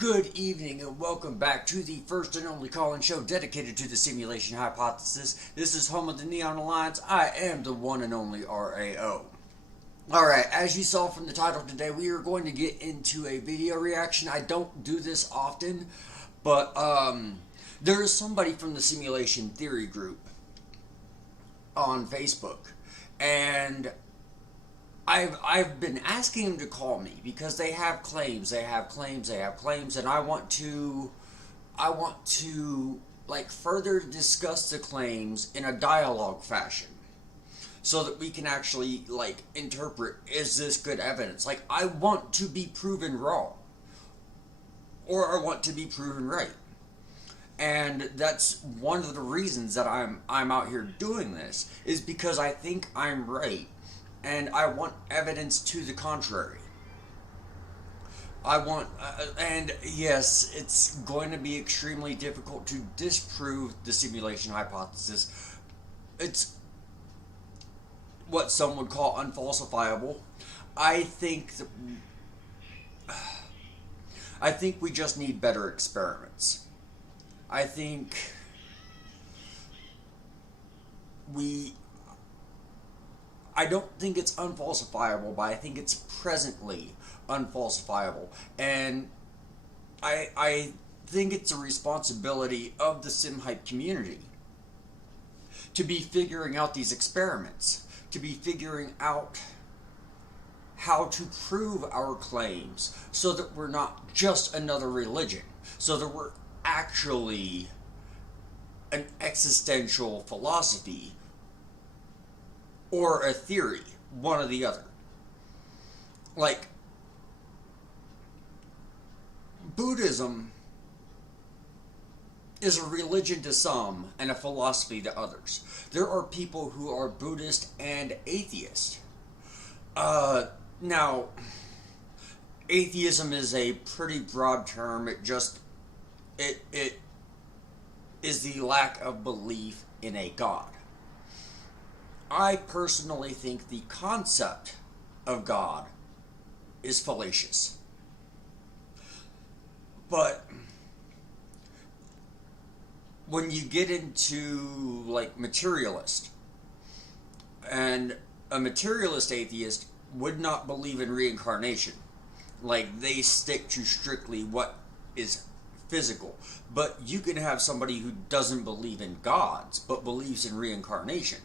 Good evening and welcome back to the first and only call-in show dedicated to the simulation hypothesis. This is home of the Neon Alliance. I am the one and only RAO. Alright, as you saw from the title today, we are going to get into a video reaction. I don't do this often, but there is somebody from the Simulation Theory group on Facebook, and I've been asking him to call me because they have claims, and I want to like further discuss the claims in a dialogue fashion, so that we can actually like interpret, is this good evidence? Like, I want to be proven wrong, or I want to be proven right. And that's one of the reasons that I'm out here doing this, is because I think I'm right. And I want evidence to the contrary. I want, and yes, it's going to be extremely difficult to disprove the simulation hypothesis. It's what some would call unfalsifiable. I think we just need better experiments. I don't think it's unfalsifiable, but I think it's presently unfalsifiable. And I think it's a responsibility of the Simhype community to be figuring out these experiments, to be figuring out how to prove our claims, so that we're not just another religion, so that we're actually an existential philosophy or a theory, one or the other. Like, Buddhism is a religion to some and a philosophy to others. There are people who are Buddhist and atheist. Now, atheism is a pretty broad term. It is the lack of belief in a God. I personally think the concept of God is fallacious. But when you get into like materialist, and a materialist atheist would not believe in reincarnation. Like, they stick to strictly what is physical. But you can have somebody who doesn't believe in gods, but believes in reincarnation.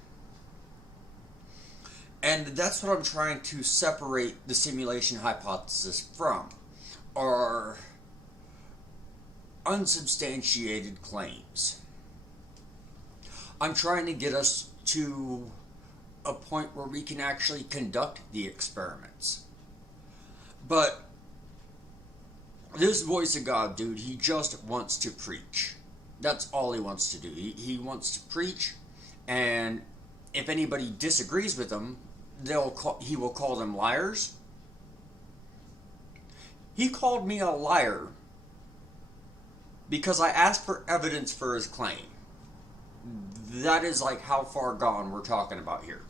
And that's what I'm trying to separate the simulation hypothesis from, are unsubstantiated claims. I'm trying to get us to a point where we can actually conduct the experiments. But this voice of God dude, he just wants to preach. That's all he wants to do. He wants to preach, and if anybody disagrees with him, he will call them liars. He called me a liar because I asked for evidence for his claim. That is like how far gone we're talking about here.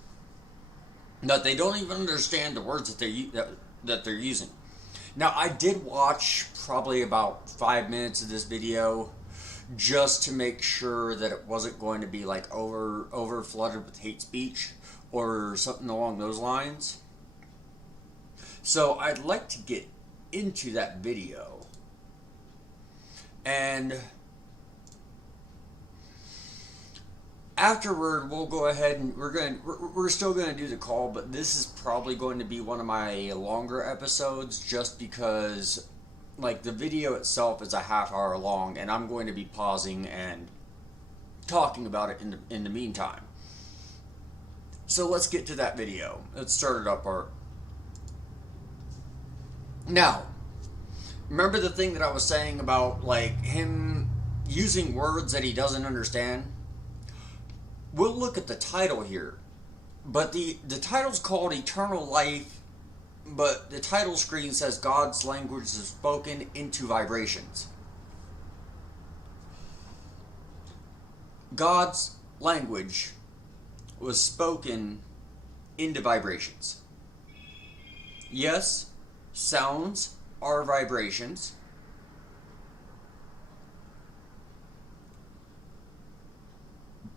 That they don't even understand the words that they're using. Now, I did watch probably about 5 minutes of this video just to make sure that it wasn't going to be like over flooded with hate speech or something along those lines. So I'd like to get into that video, and afterward we'll go ahead and we're still going to do the call, but this is probably going to be one of my longer episodes, just because like the video itself is a half-hour long, and I'm going to be pausing and talking about it in the meantime. So let's get to that video. Let's start it up. Now, remember the thing that I was saying about like him using words that he doesn't understand? We'll look at the title here, but the title's called Eternal Life, but the title screen says God's language is spoken into vibrations. God's language was spoken into vibrations. Yes, sounds are vibrations,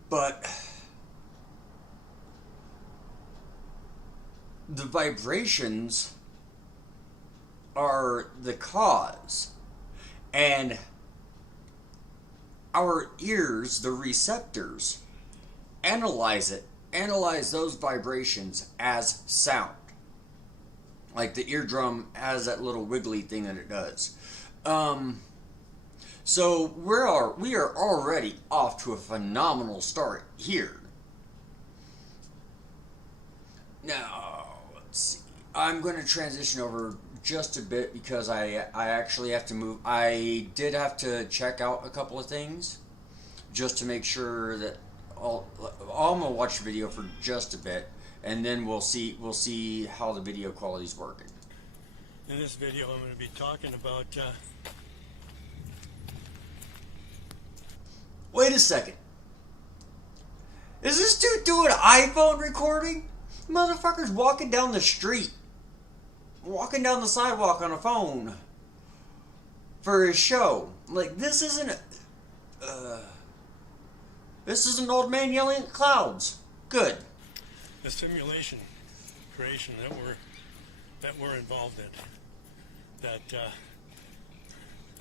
But the vibrations are the cause, and our ears, the receptors, analyze those vibrations as sound. Like the eardrum has that little wiggly thing that it does. So we are already off to a phenomenal start here. Now, let's see. I'm going to transition over just a bit because I actually have to move. I did have to check out a couple of things just to make sure that I'm going to watch the video for just a bit, and then we'll see how the video quality is working. In this video, I'm going to be talking about. Wait a second. Is this dude doing iPhone recording? Motherfucker's walking down the street, walking down the sidewalk on a phone for his show. Like, this isn't this is an old man yelling at clouds. Good. The simulation creation that we're involved in. That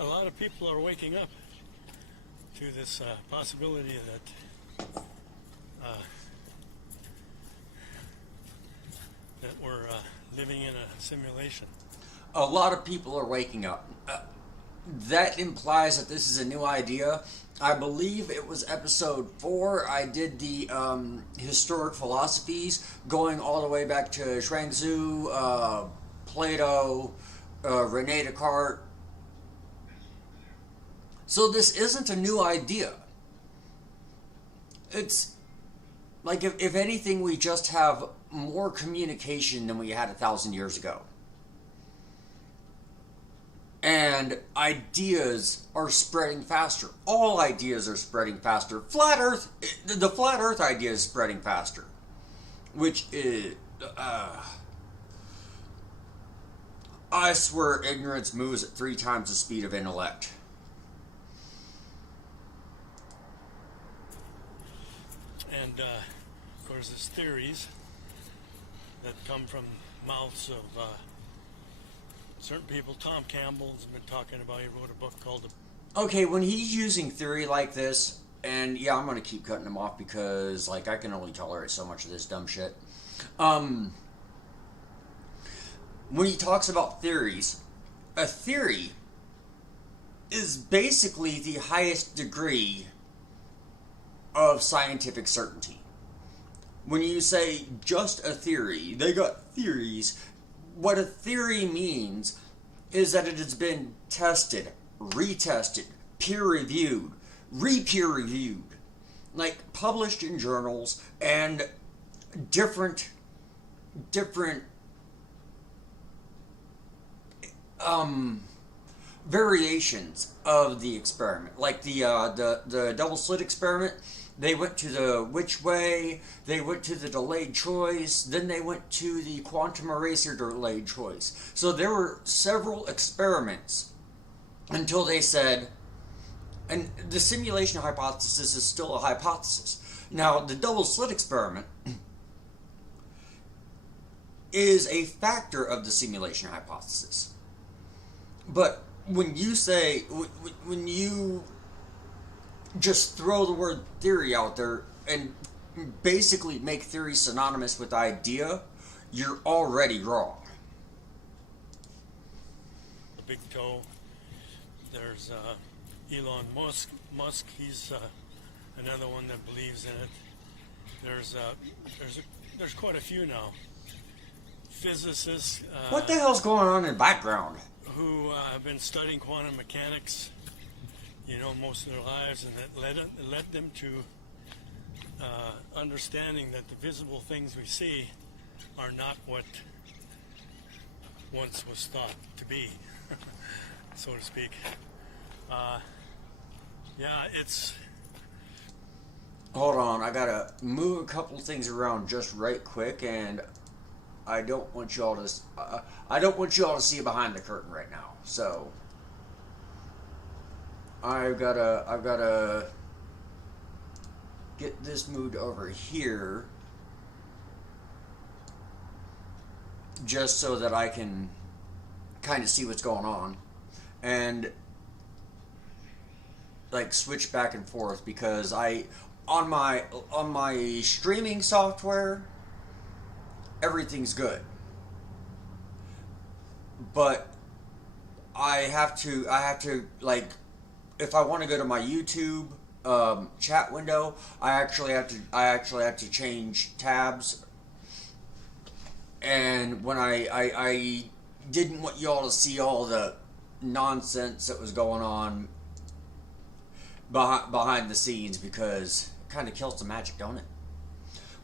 a lot of people are waking up to this possibility that we're living in a simulation. A lot of people are waking up. That implies that this is a new idea. I believe it was episode 4. I did the historic philosophies going all the way back to Zhuangzi, Plato, Rene Descartes. So this isn't a new idea. It's like, if anything, we just have more communication than we had 1,000 years ago. And ideas are spreading faster. All ideas are spreading faster. The flat Earth idea is spreading faster. Which is... I swear ignorance moves at 3 times the speed of intellect. And, of course, there's theories that come from mouths of certain people. Tom Campbell's been talking about, he wrote a book called... Okay, when he's using theory like this, and yeah, I'm going to keep cutting him off because, like, I can only tolerate so much of this dumb shit. When he talks about theories, a theory is basically the highest degree of scientific certainty. When you say just a theory, they got theories. What a theory means is that it has been tested, retested, peer-reviewed, re-peer-reviewed, like published in journals, and different variations of the experiment. Like the double slit experiment, they went to the which way, they went to the delayed choice, then they went to the quantum eraser delayed choice. So there were several experiments until they said, and the simulation hypothesis is still a hypothesis. Now, the double slit experiment is a factor of the simulation hypothesis. But when you say, when you just throw the word theory out there and basically make theory synonymous with idea, you're already wrong. The big toe. There's Elon Musk. He's another one that believes in it. There's quite a few now. Physicists. What the hell's going on in the background? Who have been studying quantum mechanics, most of their lives, and that led them to understanding that the visible things we see are not what once was thought to be, so to speak. It's... Hold on, I gotta move a couple things around just right quick, and I don't want y'all to see behind the curtain right now. So I've gotta get this moved over here just so that I can kind of see what's going on, and like switch back and forth, because on my streaming software everything's good, but I have to like, if I want to go to my YouTube chat window, I actually have to change tabs. And when I didn't want y'all to see all the nonsense that was going on behind the scenes, because it kind of kills the magic, don't it?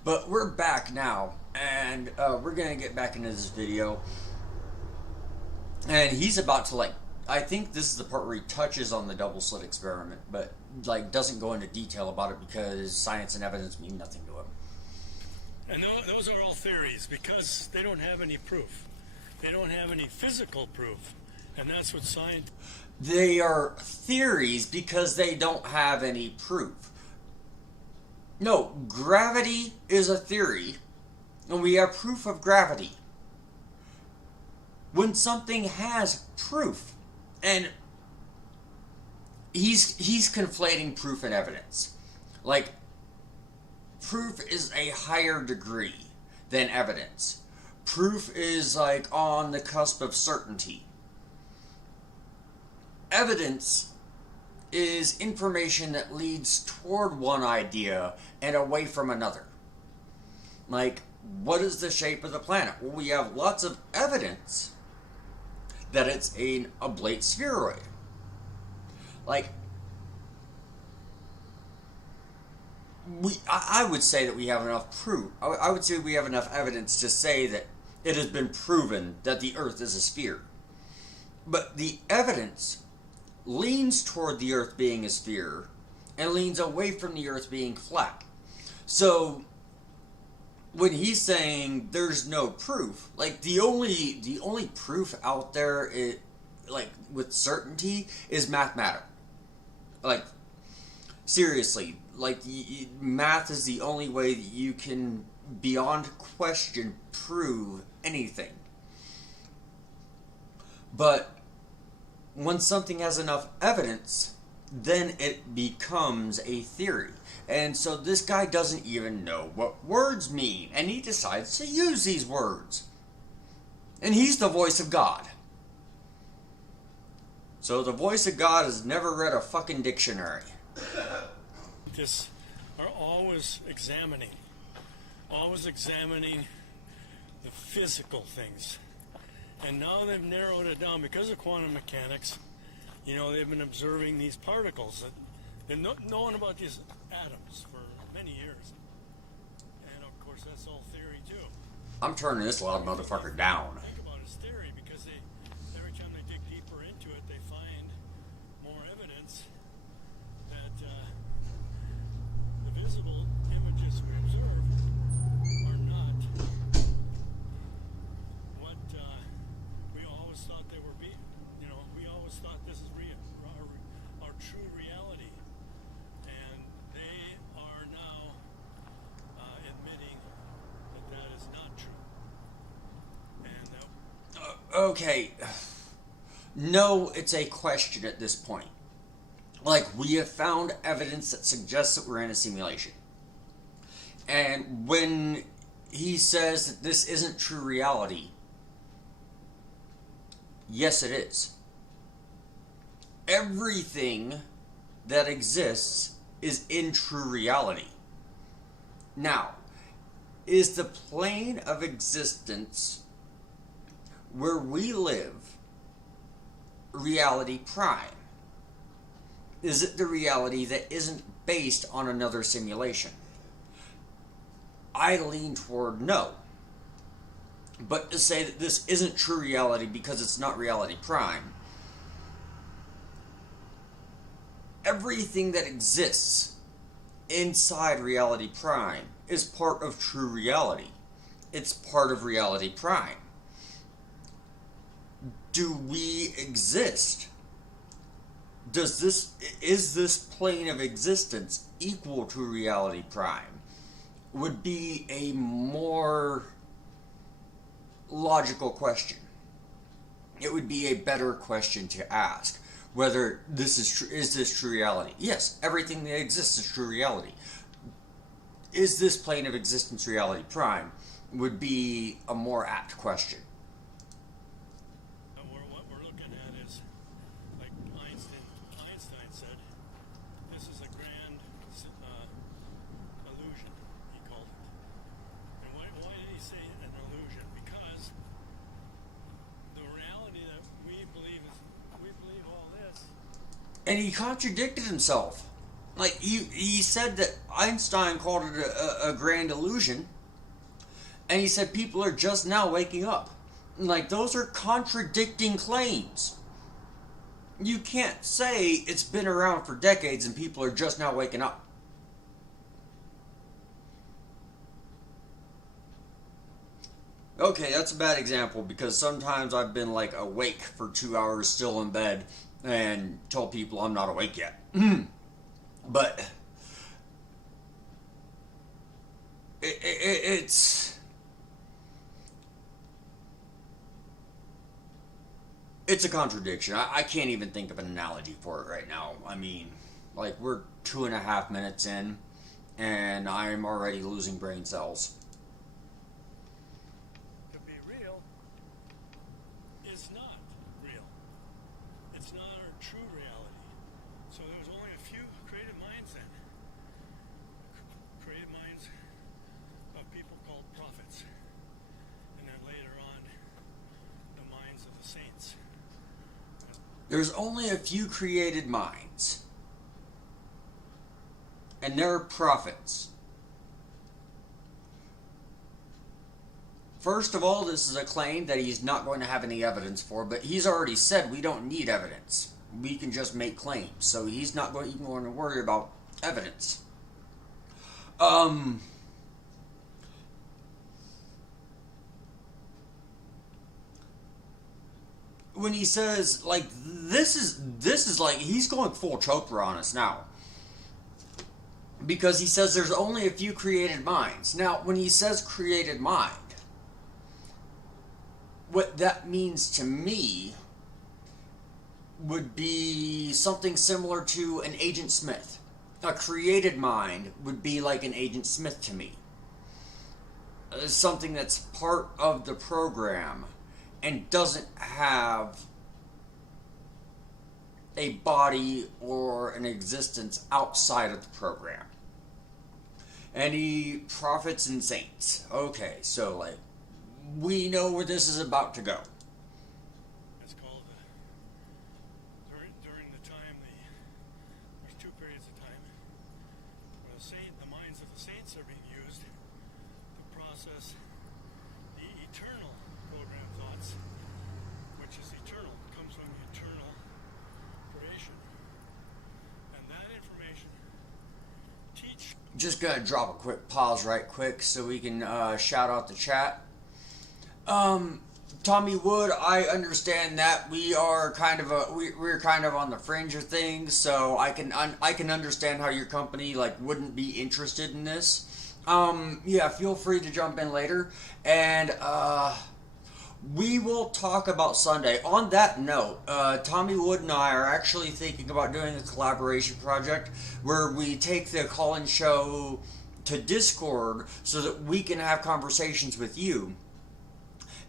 But we're back now, and we're gonna get back into this video. And he's about to, like, I think this is the part where he touches on the double slit experiment, but like doesn't go into detail about it because science and evidence mean nothing to him. And those are all theories, because they don't have any proof. They don't have any physical proof. And that's what science... They are theories because they don't have any proof. No, gravity is a theory, and we have proof of gravity. When something has proof, and he's conflating proof and evidence. Like, proof is a higher degree than evidence. Proof is like on the cusp of certainty. Evidence is information that leads toward one idea and away from another. Like, what is the shape of the planet? Well, we have lots of evidence that it's an oblate spheroid. Like, I would say that we have enough proof. I would say we have enough evidence to say that it has been proven that the Earth is a sphere. But the evidence leans toward the Earth being a sphere and leans away from the Earth being flat. So when he's saying there's no proof, like the only proof out there, like with certainty, is mathematical. Like, seriously, like math is the only way that you can beyond question prove anything. But when something has enough evidence, then it becomes a theory. And so this guy doesn't even know what words mean, and he decides to use these words. And he's the voice of God. So the voice of God has never read a fucking dictionary. Scientists are always examining the physical things. And now they've narrowed it down because of quantum mechanics. You know, they've been observing these particles that they've known about these atoms for many years. And of course, that's all theory too. I'm turning this loud motherfucker down. Think about it as theory, because every time they dig deeper into it, they find more evidence that the visible images we observe are not what we always thought they were being. You know, we always thought this is our true reality, and they are now admitting that that is not true. And Okay. No, it's a question at this point. Like, we have found evidence that suggests that we're in a simulation. And when he says that this isn't true reality, yes, it is. Everything that exists is in true reality. Now, is the plane of existence where we live reality prime? Is it the reality that isn't based on another simulation? I lean toward no. But to say that this isn't true reality because it's not reality prime, everything that exists inside reality prime is part of true reality. It's part of reality prime. Do we exist? Is this plane of existence equal to reality prime would be a more logical question. It would be a better question to ask. Whether this is this true reality? Yes, everything that exists is true reality. Is this plane of existence reality prime? Would be a more apt question. What we're looking at is, like Einstein said, this is a grand illusion, he called it. And why did he say an illusion? Because the reality that we believe all this. And he contradicted himself. Like, he said that Einstein called it a grand illusion, and he said people are just now waking up. Like, those are contradicting claims. You can't say it's been around for decades and people are just now waking up. Okay, that's a bad example because sometimes I've been like awake for 2 hours still in bed and tell people I'm not awake yet. But it's a contradiction. I can't even think of an analogy for it right now. I mean, like, we're 2.5 minutes in and I'm already losing brain cells. To be real is not real. It's not our true reality. So there's only a few creative minds then. Creative minds of people called prophets. And then later on, the minds of the saints. There's only a few created minds. And they're prophets. First of all, this is a claim that he's not going to have any evidence for, but he's already said we don't need evidence. We can just make claims. So he's not even going to worry about evidence. When he says, like, this is like, he's going full Chopra on us now. Because he says there's only a few created minds. Now, when he says created mind, what that means to me would be something similar to an Agent Smith. A created mind would be like an Agent Smith to me. Something that's part of the program and doesn't have a body or an existence outside of the program. Any prophets and saints. Okay, so like, we know where this is about to go. It's called, during the time, there's two periods of time where the minds of the saints are being used to process the eternal program thoughts, which is eternal, comes from eternal creation. And that information Just gonna drop a quick pause right quick so we can shout out the chat. Tommy Wood, I understand that we are kind of we're kind of on the fringe of things, so I can understand how your company like wouldn't be interested in this. Yeah, feel free to jump in later, and we will talk about Sunday. On that note, Tommy Wood and I are actually thinking about doing a collaboration project where we take the call-in show to Discord so that we can have conversations with you.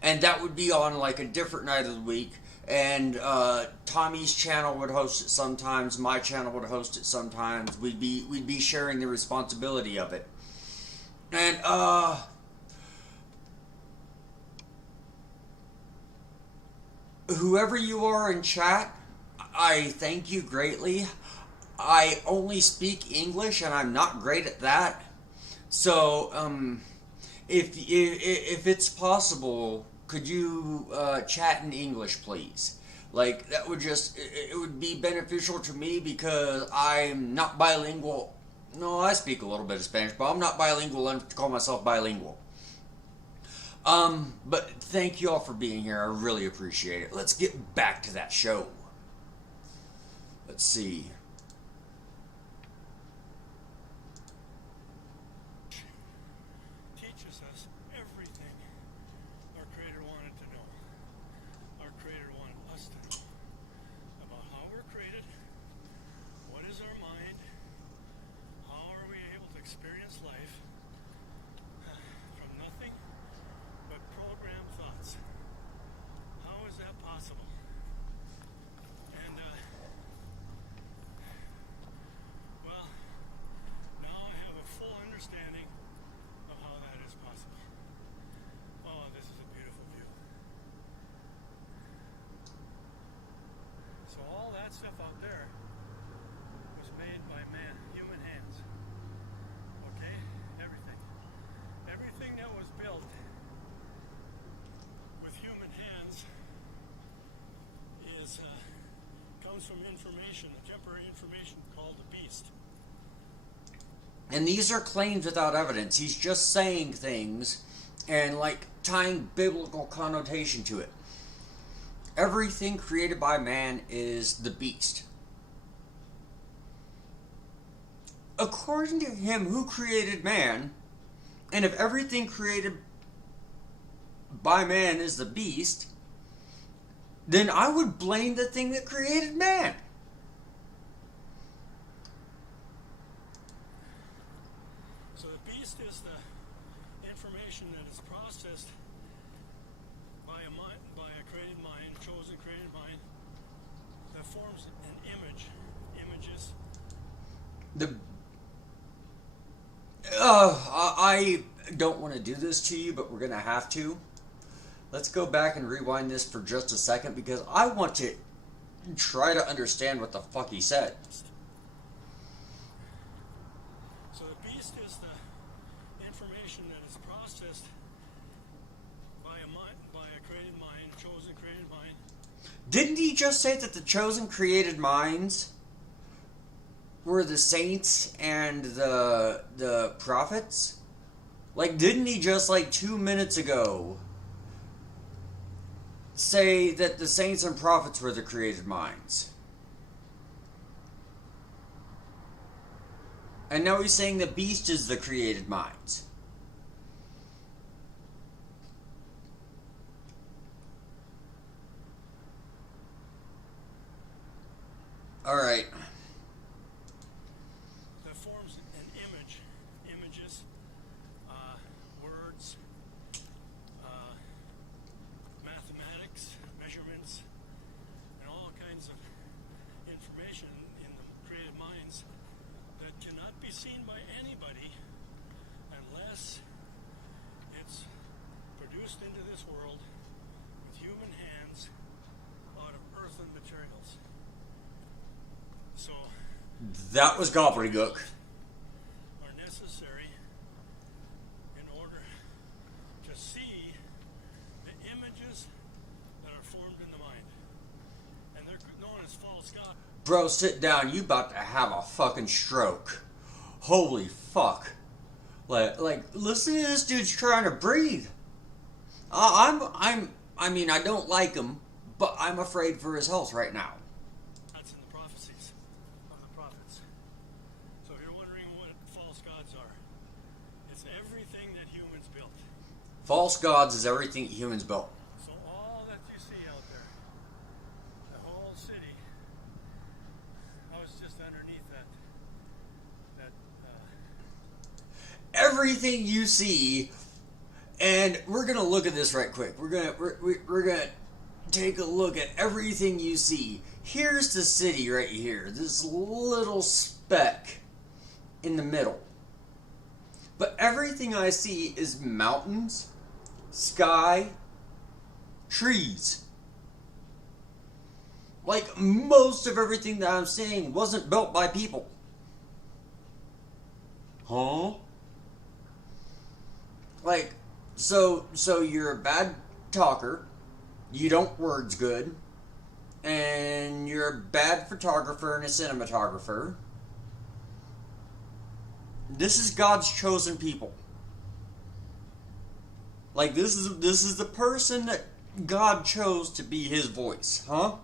And that would be on like a different night of the week. And Tommy's channel would host it sometimes. My channel would host it sometimes. We'd be sharing the responsibility of it. And whoever you are in chat, I thank you greatly. I only speak English and I'm not great at that. So if it's possible, could you chat in English, please? Like, that would it would be beneficial to me because I'm not bilingual. No, I speak a little bit of Spanish, but I'm not bilingual enough to call myself bilingual. But thank you all for being here. I really appreciate it. Let's get back to that show. Let's see. that stuff out there was made by man, human hands. Okay? Everything. Everything that was built with human hands is comes from information, a temporary information called the beast. And these are claims without evidence. He's just saying things and like tying biblical connotation to it. Everything created by man is the beast. According to him, who created man, and if everything created by man is the beast, then I would blame the thing that created man. So the beast is the information that is processed by a mind, by a created mind, chosen created mind, that forms an image, images. I don't want to do this to you, but we're going to have to. Let's go back and rewind this for just a second because I want to try to understand what the fuck he said. So the beast is the information that is processed by a mind, by a created mind, chosen created mind. Didn't he just say that the chosen created minds were the saints and the prophets? Like, didn't he just like 2 minutes ago say that the saints and prophets were the created minds? And now he's saying the beast is the created minds. Alright. That forms an image, images, words, mathematics, measurements, and all kinds of information in the created minds that cannot be seen by anybody unless it's produced into this world with human hands out of earthen materials. So That was gobbledygook. are necessary in order to see the images that are formed in the mind. And they're known as false gods. Bro, sit down. You about to have a fucking stroke. Holy fuck. Like, listen to this dude's trying to breathe. I mean, I don't like him, but I'm afraid for his health right now. That's in the prophecies of the prophets. So if you're wondering what false gods are, it's everything that humans built. False gods is everything humans built. So all that you see out there, the whole city, I was just underneath that Everything you see, and we're gonna look at this right quick. We're gonna take a look at everything you see. Here's the city right here. This little speck in the middle. But everything I see is mountains, sky, trees. Like, most of everything that I'm seeing wasn't built by people. Huh? Like, so you're a bad talker, you don't words good, and you're a bad photographer and a cinematographer. This is God's chosen people. Like, this is the person that God chose to be his voice, huh?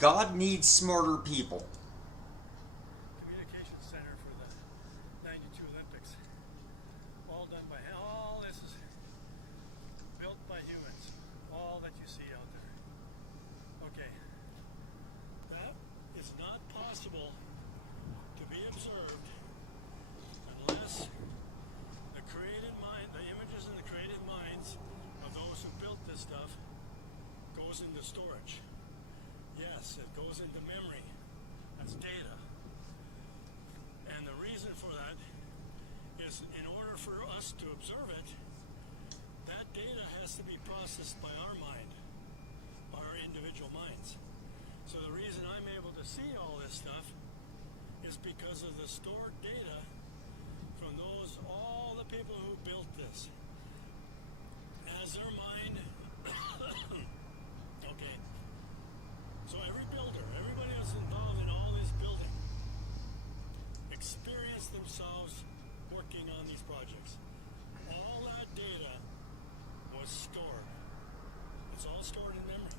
God needs smarter people. communication center for the 92 Olympics. All done by him. All this is built by humans. All that you see out there. Okay. That is not possible to be observed unless the created mind, the images in the created minds of those who built this stuff goes into storage. Yes, it goes into memory. That's data. And the reason for that is in order for us to observe it, processed by our mind, by our individual minds. So the reason I'm able to see all this stuff is because of the stored data from all the people who built this. As their mind, okay, so every builder, everybody that's involved in all this building, experienced themselves working on these projects. All that data was stored. It's all stored in memory.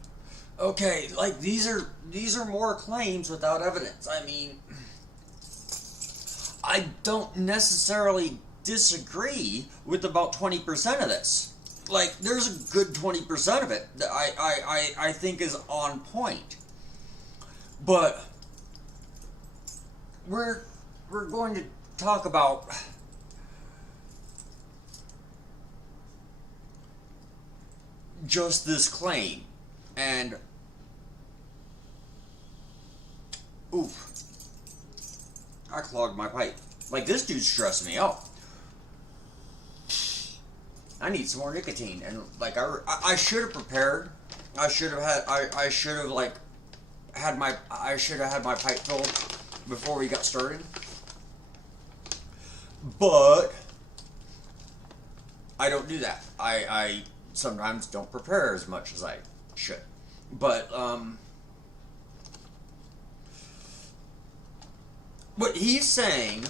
Okay, like these are more claims without evidence. I mean, I don't necessarily disagree with about 20% of this. Like, there's a good 20% of it that I think is on point. But we're going to talk about just this claim. And oof, I clogged my pipe. Like, this dude's stressing me out. I need some more nicotine, and like I should have prepared. I should have had I should have had my pipe filled before we got started. But I don't do that. I sometimes don't prepare as much as I should. But what he's saying,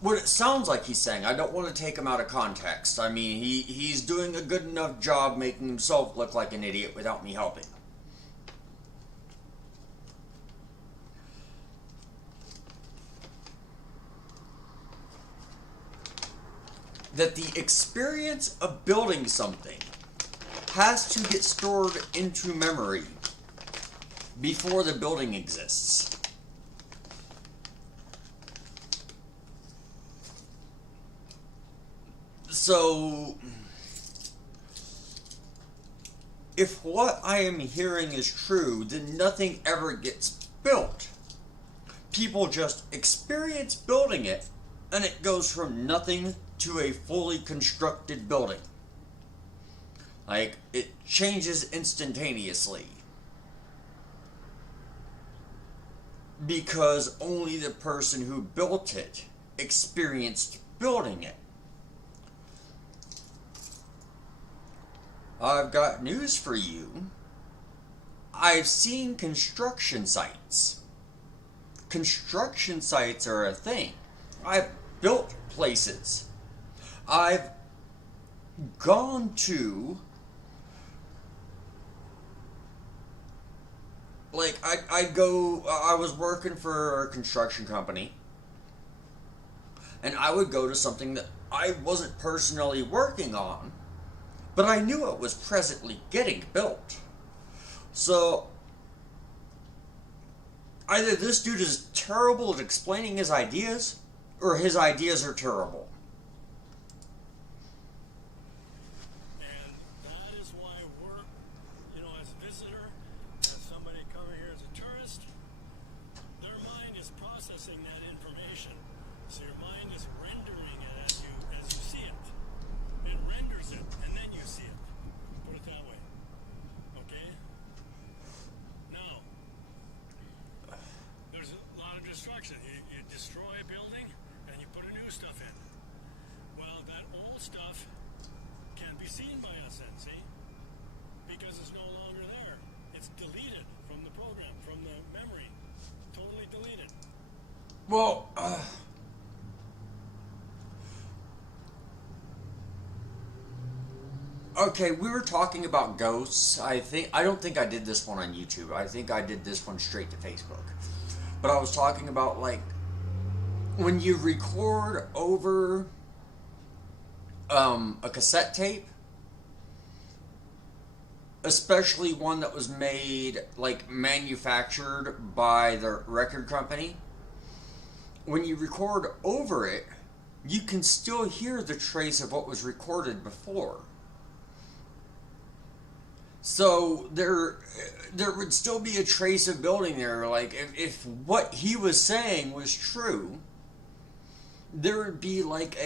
what it sounds like he's saying, I don't want to take him out of context. I mean, he's doing a good enough job making himself look like an idiot without me helping. That the experience of building something has to get stored into memory before the building exists. So, if what I am hearing is true, then nothing ever gets built. People just experience building it, and it goes from nothing to a fully constructed building. Like, it changes instantaneously. Because only the person who built it experienced building it. I've got news for you. I've seen construction sites. Construction sites are a thing. I've built places. I've gone to, like, I was working for a construction company, and I would go to something that I wasn't personally working on, but I knew it was presently getting built. So, either this dude is terrible at explaining his ideas, or his ideas are terrible. And that is why we're, as a visitor, as somebody coming here as a tourist, their mind is processing that information. So your mind is rendering it as you see it. It renders it, and then you see it. Put it that way. Okay? Now, there's a lot of destruction. You destroy a building, and you put a new stuff in. Well, that old stuff can't be seen by us then, see? Because it's no longer there. It's deleted from the program, from the memory. Totally deleted. Well, okay, we were talking about ghosts. I don't think I did this one on YouTube. I think I did this one straight to Facebook. But I was talking about, like, when you record over a cassette tape, especially one that was made, like, manufactured by the record company, when you record over it, you can still hear the trace of what was recorded before. So there would still be a trace of building there. Like, if what he was saying was true, there would be like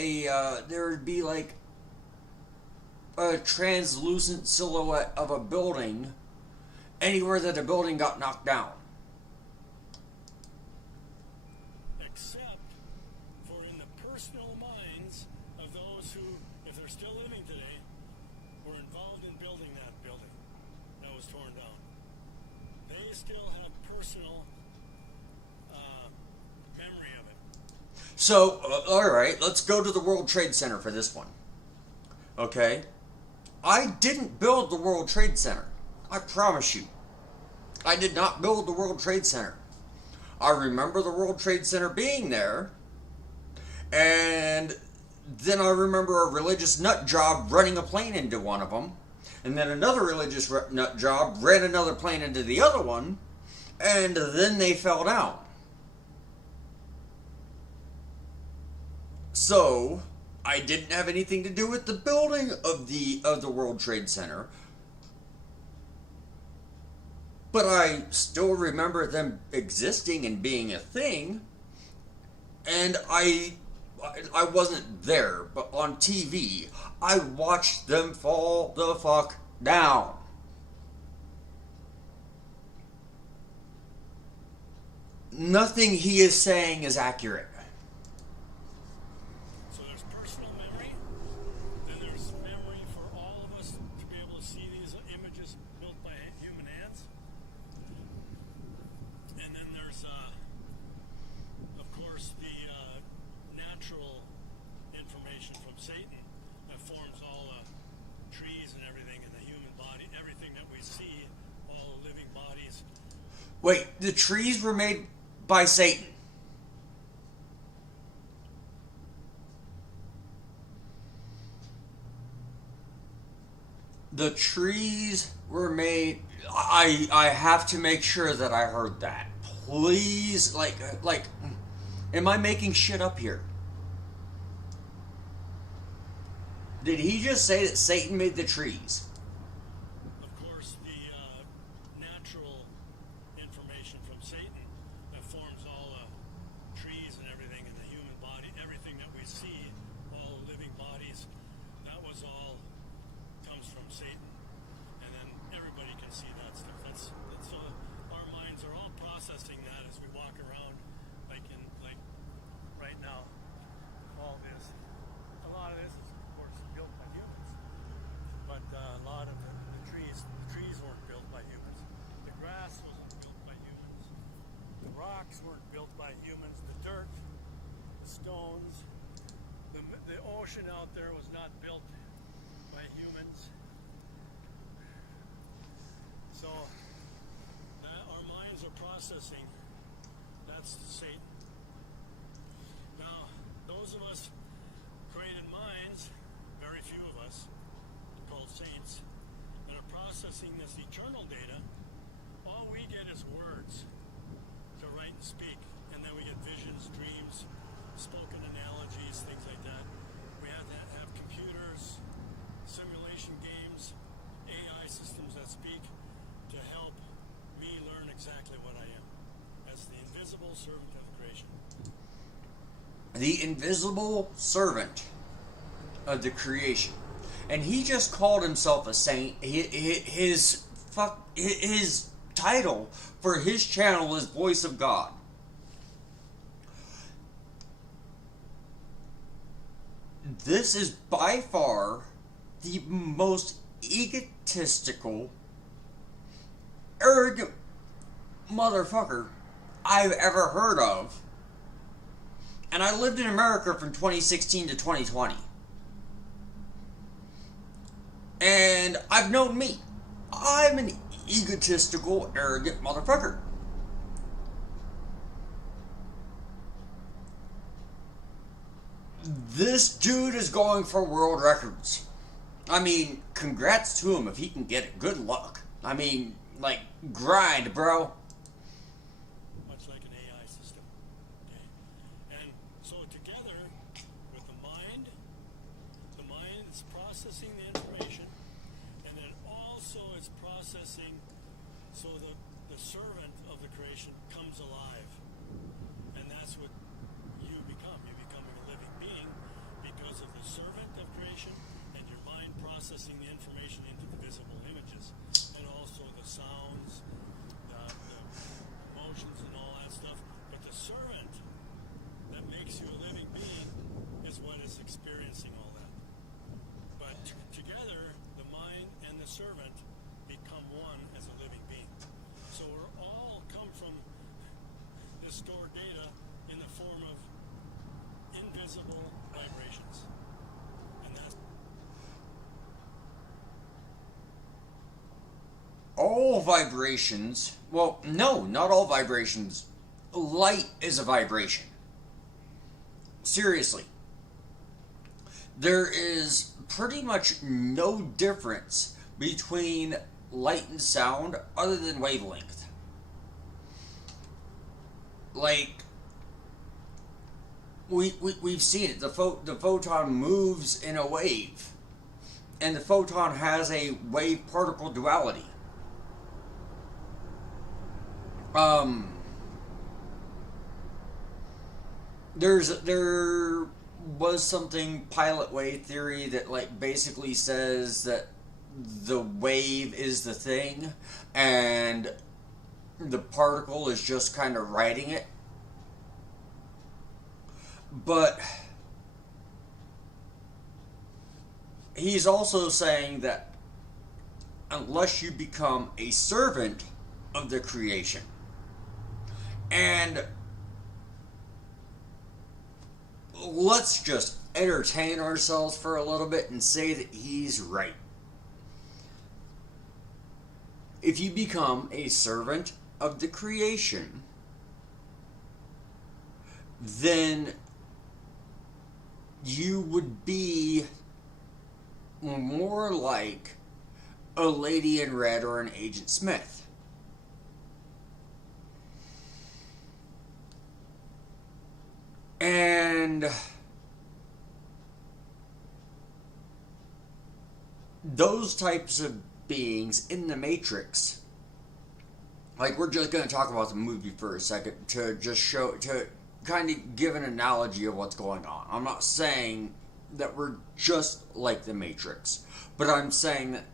a translucent silhouette of a building anywhere that a building got knocked down. Except for in the personal minds of those who, if they're still living today, were involved in building that building that was torn down. They still have personal memory of it. So, alright, let's go to the World Trade Center for this one. Okay? I didn't build the World Trade Center. I promise you. I did not build the World Trade Center. I remember the World Trade Center being there, and then I remember a religious nut job running a plane into one of them, and then another religious nut job ran another plane into the other one, and then they fell down. So, I didn't have anything to do with the building of the World Trade Center. But I still remember them existing and being a thing. And I wasn't there, but on TV, I watched them fall the fuck down. Nothing he is saying is accurate. Wait, the trees were made by Satan. The trees were made... I have to make sure that I heard that. Please, like, am I making shit up here? Did he just say that Satan made the trees? Weren't built by humans. The dirt, the stones, the ocean out there was not built by humans. So our minds are processing. That's Satan. Now, those of us created minds, very few of us, called saints, that are processing this eternal data. All we get is words to write and speak, and then we get visions, dreams, spoken analogies, things like that. We have to have computers, simulation games, AI systems that speak to help me learn exactly what I am as the invisible servant of the creation. The invisible servant of the creation. And he just called himself a saint. His title for his channel is Voice of God. This is by far the most egotistical, arrogant motherfucker I've ever heard of. And I lived in America from 2016 to 2020. And I've known me. I'm an egotistical, arrogant motherfucker. This dude is going for world records. I mean, congrats to him if he can get it. Good luck. I mean, like, grind, bro. Much like an AI system. Okay? And so together with the mind is processing the information, and then also it's processing so the servant of the creation comes alive. And that's what you become. You're becoming a living being because of the servant of creation and your mind processing store data in the form of invisible vibrations. And that's all vibrations, well, no, not all vibrations. Light is a vibration. Seriously. There is pretty much no difference between light and sound other than wavelength. Like, we've seen it. The photon moves in a wave. And the photon has a wave-particle duality. There was something pilot wave theory that like basically says that the wave is the thing and the particle is just kind of riding it. But he's also saying that unless you become a servant of the creation, and let's just entertain ourselves for a little bit and say that he's right. If you become a servant of the creation, then you would be more like a Lady in Red or an Agent Smith. And those types of beings in the Matrix, like we're just going to talk about the movie for a second to just show, to kind of give an analogy of what's going on. I'm not saying that we're just like the Matrix, but I'm saying that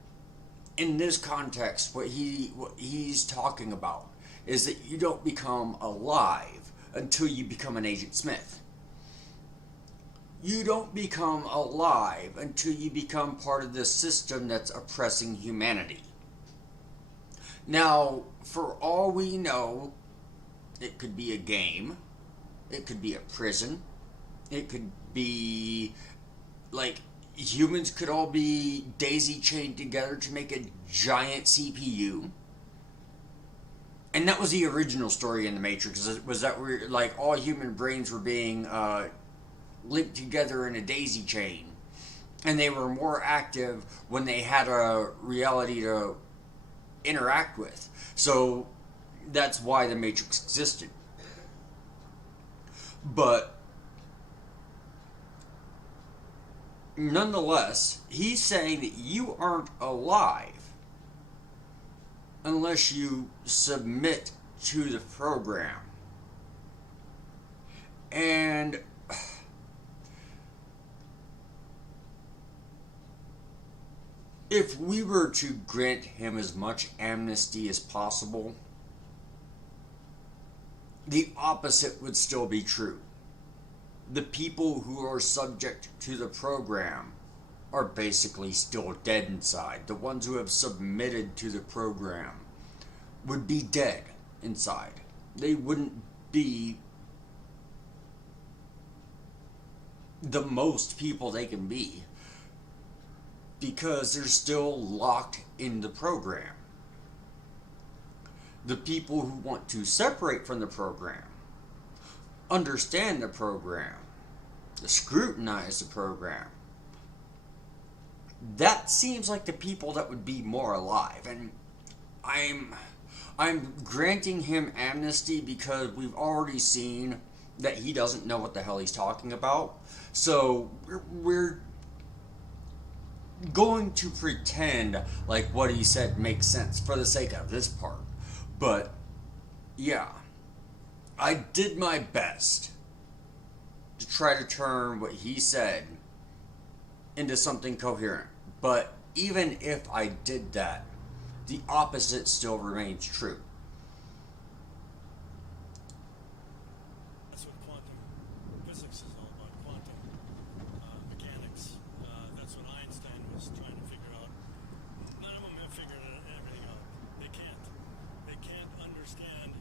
in this context, what he's talking about is that you don't become alive until you become an Agent Smith. You don't become alive until you become part of this system that's oppressing humanity. Now, for all we know, it could be a game, it could be a prison, it could be like humans could all be daisy chained together to make a giant CPU. And that was the original story in the Matrix, was that we're like all human brains were being linked together in a daisy chain, and they were more active when they had a reality to interact with. So that's why the Matrix existed. But nonetheless, he's saying that you aren't alive unless you submit to the program. And if we were to grant him as much amnesty as possible, the opposite would still be true. The people who are subject to the program are basically still dead inside. The ones who have submitted to the program would be dead inside. They wouldn't be the most people they can be because they're still locked in the program. The people who want to separate from the program, understand the program, scrutinize the program, that seems like the people that would be more alive. And I'm granting him amnesty because we've already seen that he doesn't know what the hell he's talking about. So we're going to pretend like what he said makes sense for the sake of this part. But yeah, I did my best to try to turn what he said into something coherent. But even if I did that, the opposite still remains true. That's what quantum physics is all about, quantum mechanics. That's what Einstein was trying to figure out. None of them have figured everything out. They can't understand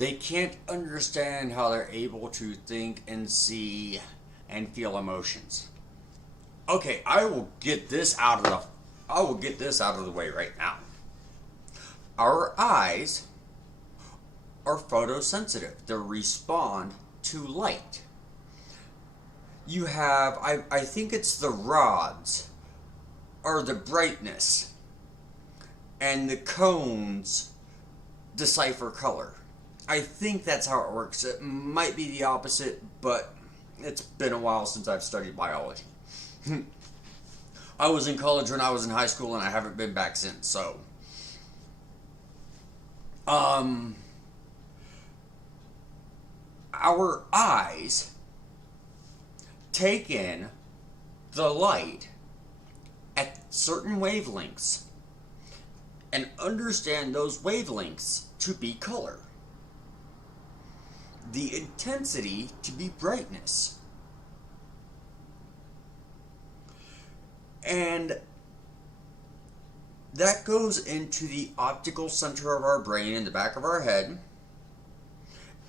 They can't understand how they're able to think and see and feel emotions. Okay, I will get this out of the way right now. Our eyes are photosensitive. They respond to light. You have, I think it's the rods, or the brightness, and the cones decipher color. I think that's how it works. It might be the opposite, but it's been a while since I've studied biology. I was in college when I was in high school, and I haven't been back since, so. Our eyes take in the light at certain wavelengths and understand those wavelengths to be color, the intensity to be brightness, and that goes into the optical center of our brain in the back of our head,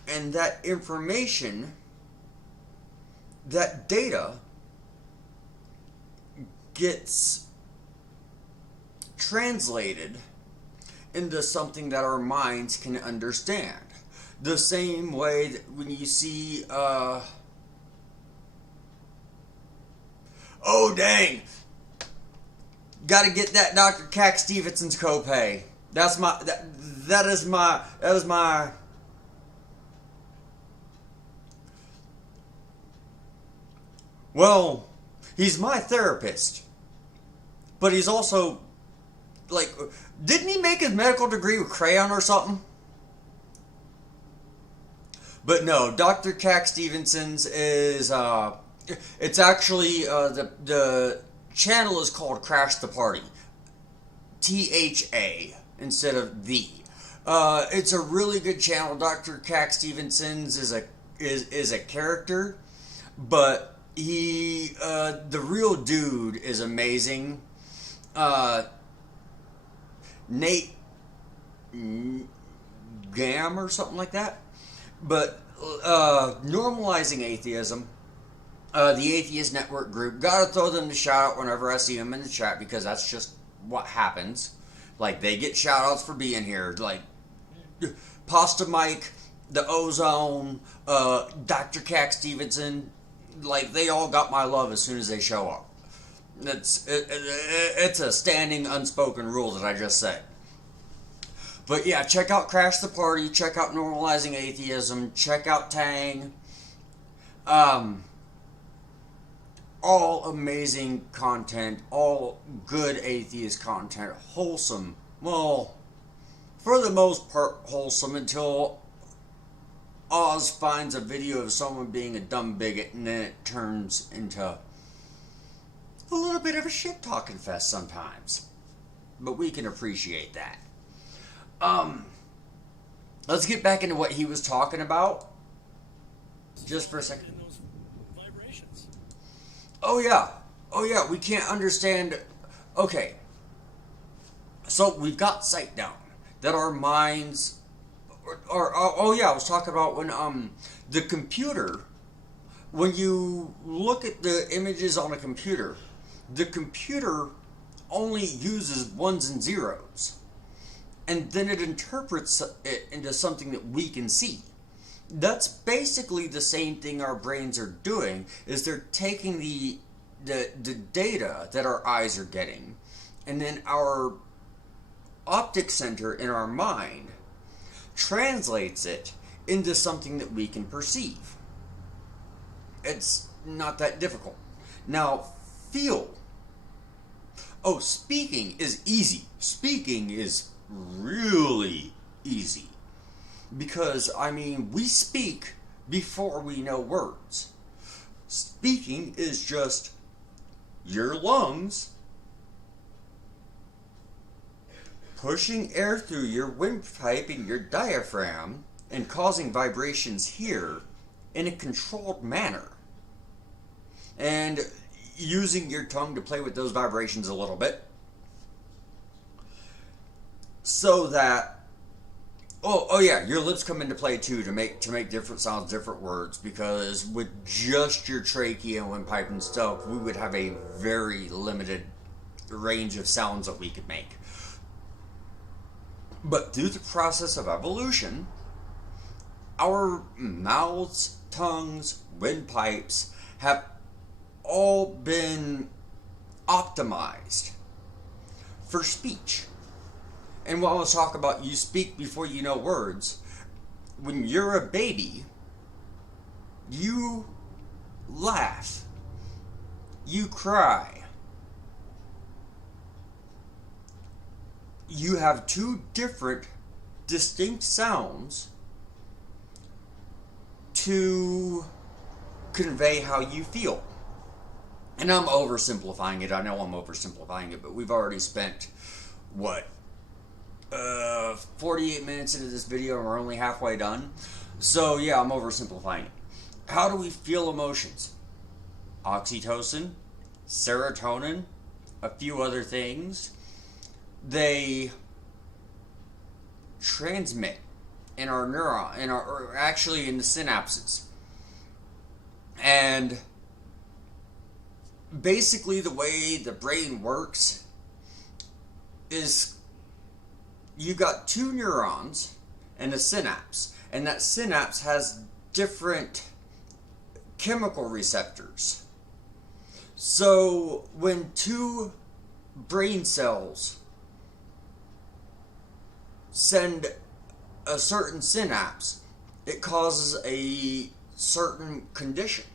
and that information, that data, gets translated into something that our minds can understand. The same way that when you see, oh dang, gotta get that Dr. Cac Stevenson's copay. That is my well, he's my therapist, but he's also, like, didn't he make his medical degree with crayon or something? But no, Dr. Cac Stevenson's is, it's actually, the channel is called Crash the Party. THA instead of the. It's a really good channel. Dr. Cac Stevenson's is a character, but he, the real dude is amazing. Nate Gam or something like that. But normalizing atheism, the Atheist Network group, gotta throw them a shout out whenever I see them in the chat, because that's just what happens. Like, they get shout outs for being here. Like, Pasta Mike, the Ozone, Dr. Cac Stevenson, like, they all got my love as soon as they show up. It's a standing unspoken rule that I just said. But yeah, check out Crash the Party, check out Normalizing Atheism, check out Tang. All amazing content, all good atheist content, wholesome. Well, for the most part, wholesome, until Oz finds a video of someone being a dumb bigot, and then it turns into a little bit of a shit-talking fest sometimes. But we can appreciate that. Let's get back into what he was talking about. Just for a second. Those vibrations. Oh yeah, we can't understand. Okay, so we've got sight down. That our minds, oh yeah, I was talking about when the computer, when you look at the images on a computer, the computer only uses ones and zeros, and then it interprets it into something that we can see. That's basically the same thing our brains are doing, is they're taking the data that our eyes are getting, and then our optic center in our mind translates it into something that we can perceive. It's not that difficult. Now, feel. Oh, speaking is easy. Speaking is really easy. Because, I mean, we speak before we know words. Speaking is just your lungs pushing air through your windpipe and your diaphragm and causing vibrations here in a controlled manner. And using your tongue to play with those vibrations a little bit, so that Oh yeah, your lips come into play too to make different sounds, different words. Because with just your trachea and windpipe and stuff, we would have a very limited range of sounds that we could make. But through the process of evolution, our mouths, tongues, windpipes have all been optimized for speech. And while I was talking about you speak before you know words, when you're a baby, you laugh, you cry. You have two different distinct sounds to convey how you feel. And I'm oversimplifying it. I know I'm oversimplifying it, but we've already spent, 48 minutes into this video and we're only halfway done. So yeah, I'm oversimplifying it. How do we feel emotions? Oxytocin, serotonin, a few other things. They transmit in our neuron, or actually in the synapses. And basically the way the brain works is you got two neurons and a synapse, and that synapse has different chemical receptors. So when two brain cells send a certain synapse, it causes a certain condition.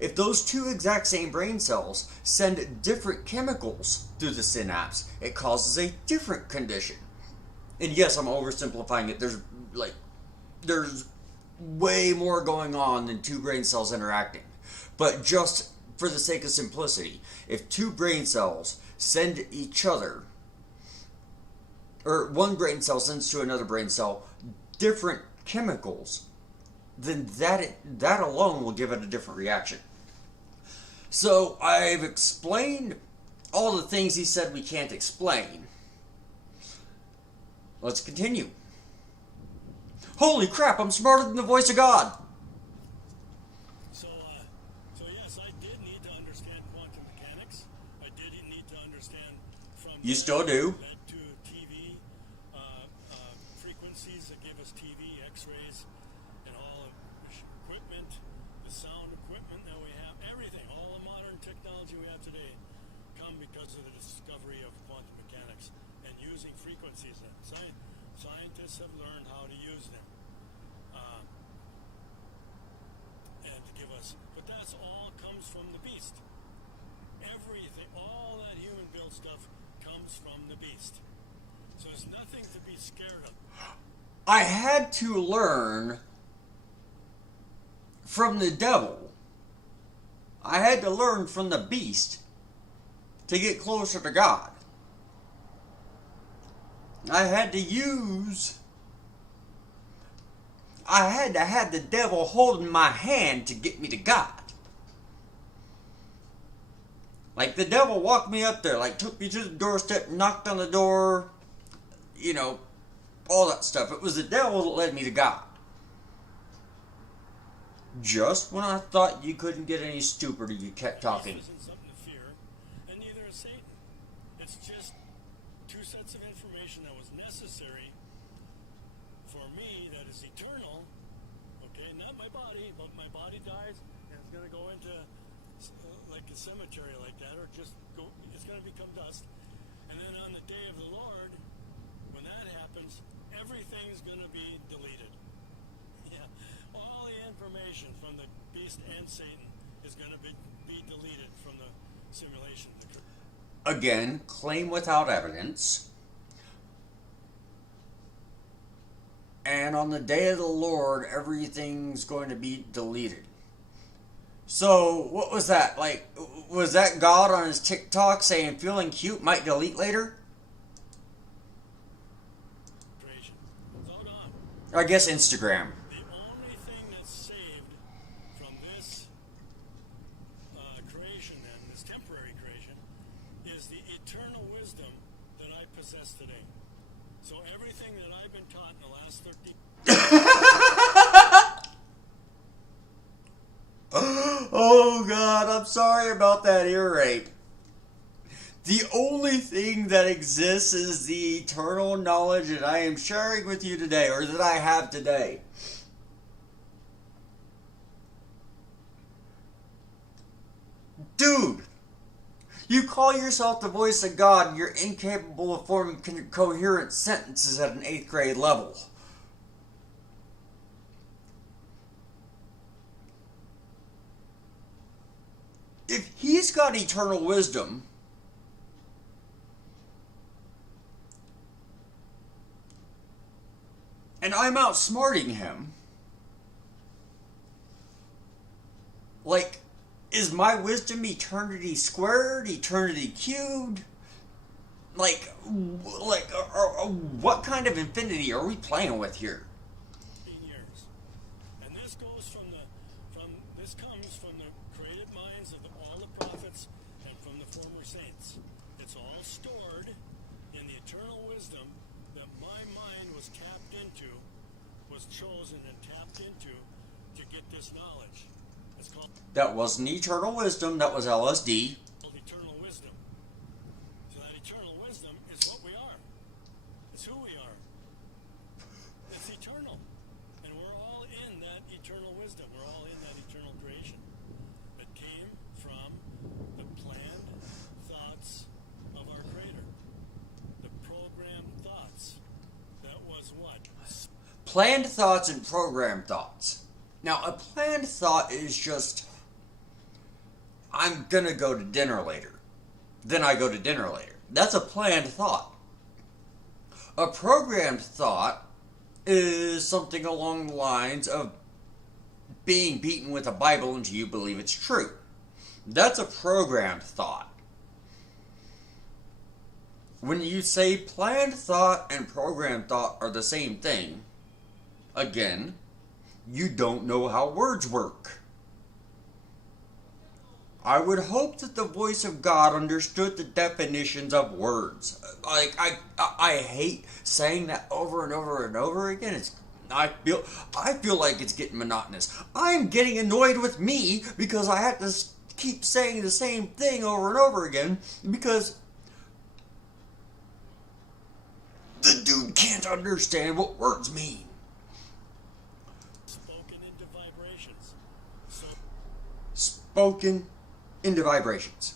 If those two exact same brain cells send different chemicals through the synapse, it causes a different condition. And yes, I'm oversimplifying it. There's way more going on than two brain cells interacting. But just for the sake of simplicity, if two brain cells send each other, or one brain cell sends to another brain cell different chemicals, then that alone will give it a different reaction. So I've explained all the things he said we can't explain. Let's continue. Holy crap, I'm smarter than the voice of God! So yes, I did need to understand quantum mechanics. I did need to understand from... You still do. To TV, frequencies that give us TV, X-rays, and all of equipment, the sound equipment that we have, everything, all the modern technology we have today come because of the discovery of quantum mechanics and using frequencies. Scientists have learned how to use them and to give us, but that's all comes from the beast. Everything, all that human-built stuff comes from the beast. So there's nothing to be scared of. I had to learn from the devil. I had to learn from the beast to get closer to God. I had to have the devil holding my hand to get me to God. Like the devil walked me up there, like took me to the doorstep, knocked on the door, all that stuff. It was the devil that led me to God. Just when I thought you couldn't get any stupider, you kept talking. Isn't something to fear, and neither is Satan. It's just two sets of information that was necessary for me that is eternal. Okay, not my body, but my body dies and it's going to go into like a cemetery like that, or just go. It's going to become dust. And then on the day of the Lord, when that happens, everything's going to be deleted. Yeah, all the information from the beast and Satan is going to be deleted from the simulation. Again, claim without evidence. And on the day of the Lord, everything's going to be deleted. So, what was that? Like, was that God on his TikTok saying feeling cute might delete later? Creation. It's all gone. I guess Instagram. The only thing that's saved from this creation, and this temporary creation, is the eternal wisdom that I possess today. So everything that I've been taught in the last 13... Oh God, I'm sorry about that ear rape. The only thing that exists is the eternal knowledge that I am sharing with you today, or that I have today. Dude, you call yourself the voice of God and you're incapable of forming coherent sentences at an 8th grade level. If he's got eternal wisdom, and I'm outsmarting him, like, is my wisdom eternity squared, eternity cubed? What kind of infinity are we playing with here? Years. And this goes this comes from the creative minds of all the prophets and from the former saints. It's all stored in the eternal wisdom that my mind was tapped into, was chosen and tapped into to get this knowledge. It's called... That wasn't eternal wisdom, that was LSD. Eternal wisdom. So that eternal wisdom is what we are. It's who we are. It's eternal. And we're all in that eternal wisdom. We're all in that eternal creation that came from the planned thoughts of our Creator. The programmed thoughts. That was what? Planned thoughts and programmed thoughts. Now, a planned thought is just, I'm gonna go to dinner later. Then I go to dinner later. That's a planned thought. A programmed thought is something along the lines of being beaten with a Bible until you believe it's true. That's a programmed thought. When you say planned thought and programmed thought are the same thing, again, you don't know how words work. I would hope that the voice of God understood the definitions of words. Like, I hate saying that over and over and over again. I feel like it's getting monotonous. I'm getting annoyed with me because I have to keep saying the same thing over and over again because the dude can't understand what words mean. Spoken into vibrations.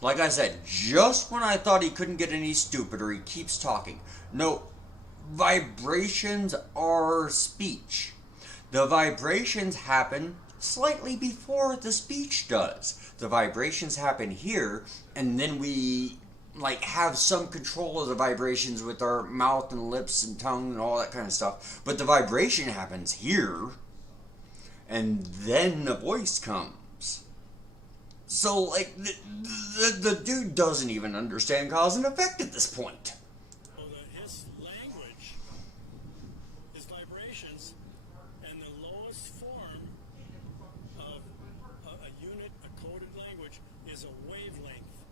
Like I said, just when I thought he couldn't get any stupider, he keeps talking. No, vibrations are speech. The vibrations happen slightly before the speech does. The vibrations happen here, and then we have some control of the vibrations with our mouth and lips and tongue and all that kind of stuff. But the vibration happens here, and then the voice comes. So, the dude doesn't even understand cause and effect at this point. His language, his vibrations, and the lowest form of a unit, a coded language, is a wavelength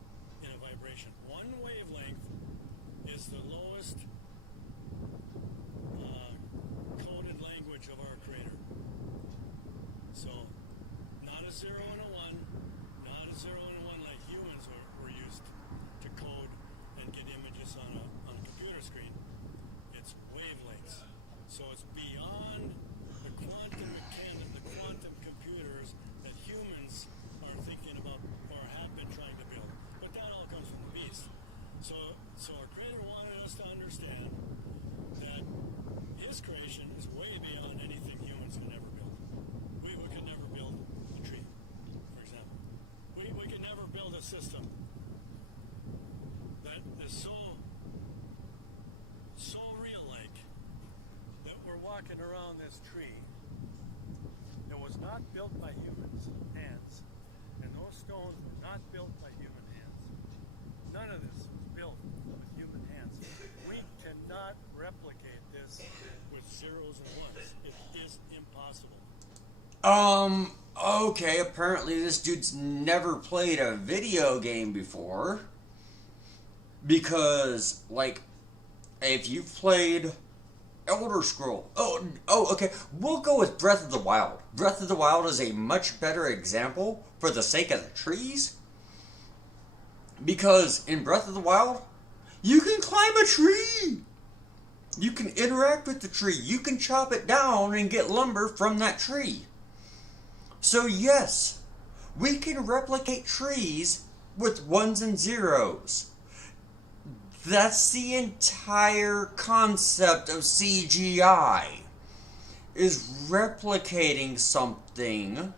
in a vibration. One wavelength is the lowest coded language of our Creator. So, not a 0 and a 1. Not a 0 and a 1 like humans were used to code and get images on a computer screen. It's wavelengths. So it's beyond the quantum computers that humans are thinking about or have been trying to build. But that all comes from the beast. So our Creator wanted us to understand that His creation is way beyond anything humans could ever build. We could never build a tree, for example. We can never build a system that is so real-like that we're walking around this tree that was not built by humans' hands, and those stones were not built by human hands. None of this was built with human hands. We cannot replicate this with zeros and ones. It is impossible. Okay, apparently this dude's never played a video game before. Because, if you've played Elder Scroll. Okay. We'll go with Breath of the Wild. Breath of the Wild is a much better example for the sake of the trees. Because in Breath of the Wild, you can climb a tree. You can interact with the tree. You can chop it down and get lumber from that tree. So yes, we can replicate trees with ones and zeros. That's the entire concept of CGI, is replicating something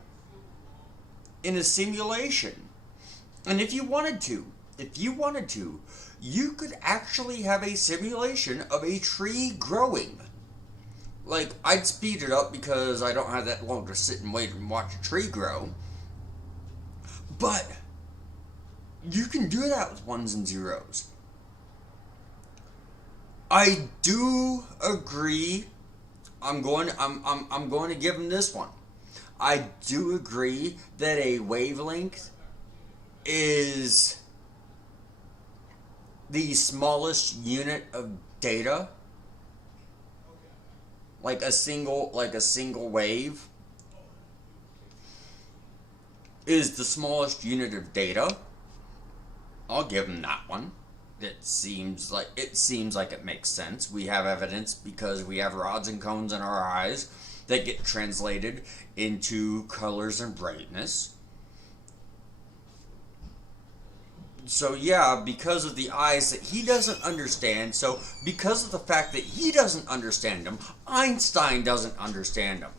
in a simulation. And if you wanted to, you could actually have a simulation of a tree growing. Like, I'd speed it up because I don't have that long to sit and wait and watch a tree grow. But you can do that with ones and zeros. I do agree. I'm going to give him this one. I do agree that a wavelength is the smallest unit of data. Like a single wave is the smallest unit of data. I'll give him that one. It seems like it makes sense. We have evidence because we have rods and cones in our eyes that get translated into colors and brightness. So yeah, because of the eyes that he doesn't understand, so because of the fact that he doesn't understand them, Einstein doesn't understand them.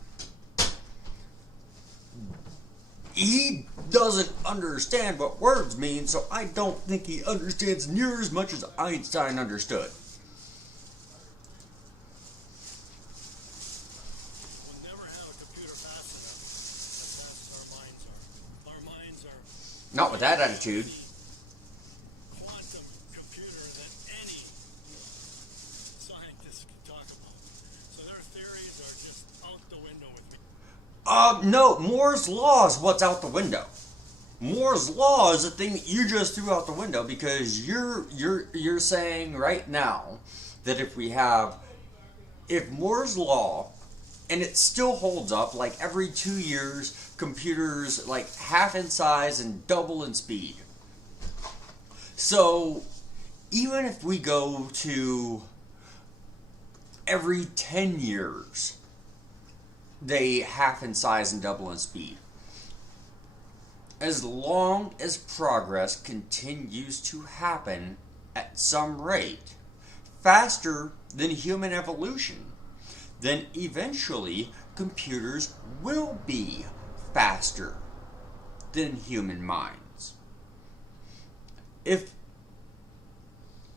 He doesn't understand what words mean, so I don't think he understands near as much as Einstein understood. We'll never have a computer fast enough as fast as our minds are. Our minds are Not with that attitude. quantum computer that any scientist can talk about. So their theories are just out the window with me. No, Moore's Law is what's out the window. Moore's Law is the thing that you just threw out the window because you're saying right now that if Moore's Law, and it still holds up, like every 2 years, computers like half in size and double in speed. So even if we go to every 10 years, they half in size and double in speed. As long as progress continues to happen at some rate, faster than human evolution, then eventually computers will be faster than human minds. If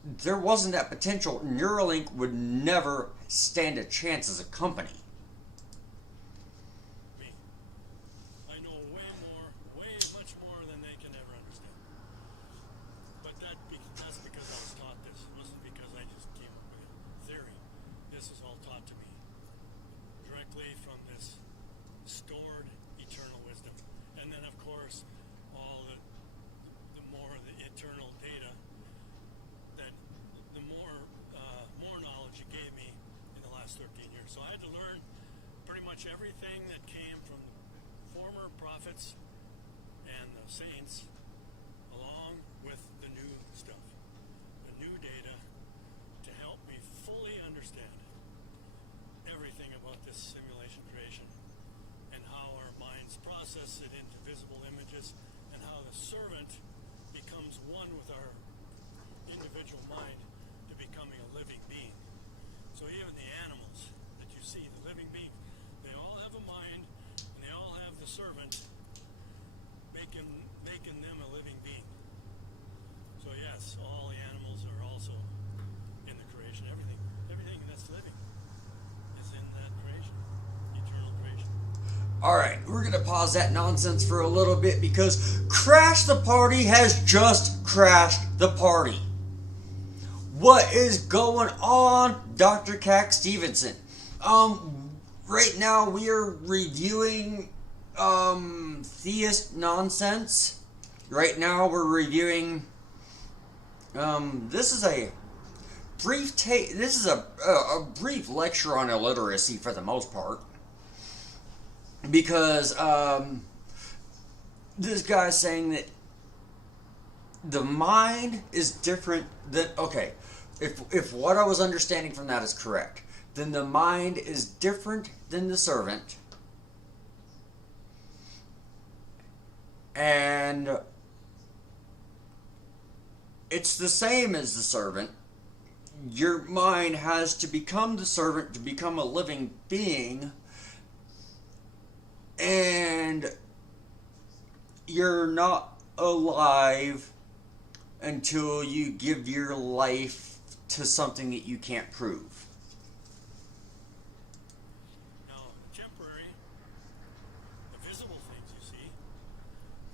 there wasn't that potential, Neuralink would never stand a chance as a company. I know way much more than they can ever understand. But that's because I was taught this. It wasn't because I just came up with a theory. This is all taught to me directly from this stored eternal wisdom. And then, of course, all the more the eternal data, that the more knowledge you gave me in the last 13 years. So I had to learn pretty much everything that came from the former prophets and the saints, along with the new stuff, the new data, to help me fully understand everything about this simulation creation and how our minds process it into visible images and how the servant becomes one with our individual mind to becoming a living being. So even the animals that you see, the living beings, they all have a mind and they all have the servant making them a living being. So yes, all the animals are also in the creation. Everything that's living is in that creation, eternal creation. Alright, we're going to pause that nonsense for a little bit because Crash the Party has just crashed the party. What is going on, Dr. Cac Stevenson? Right now we are reviewing theist nonsense. Right now we're reviewing this is a This is a brief lecture on illiteracy for the most part, because this guy's saying that the mind is different than, okay, if what I was understanding from that is correct, then the mind is different than the servant, and it's the same as the servant. Your mind has to become the servant to become a living being, and you're not alive until you give your life to something that you can't prove. Now, temporary, the visible things you see,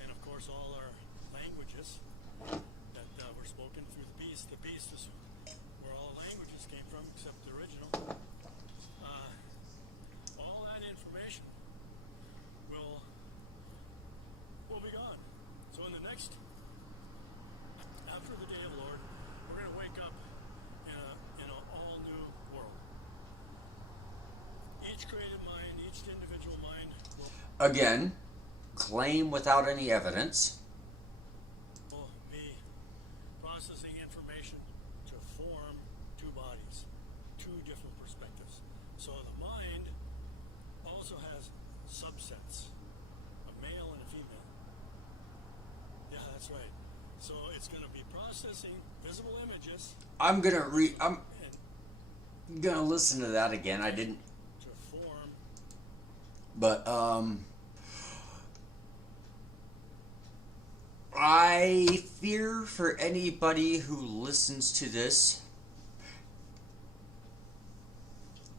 and of course all our languages that were spoken through the beast. The beast is where all languages came from, except the original. All that information will be gone. So in the next, after the day of the Lord, we're going to wake up in an all new world. Each creative mind, each individual mind will Again, claim without any evidence. be processing information to form two bodies, two different perspectives. So the mind also has subsets, a male and a female. Yeah, that's right. So it's going to be processing visible images I'm gonna listen to that again. I didn't, to form. but I fear for anybody who listens to this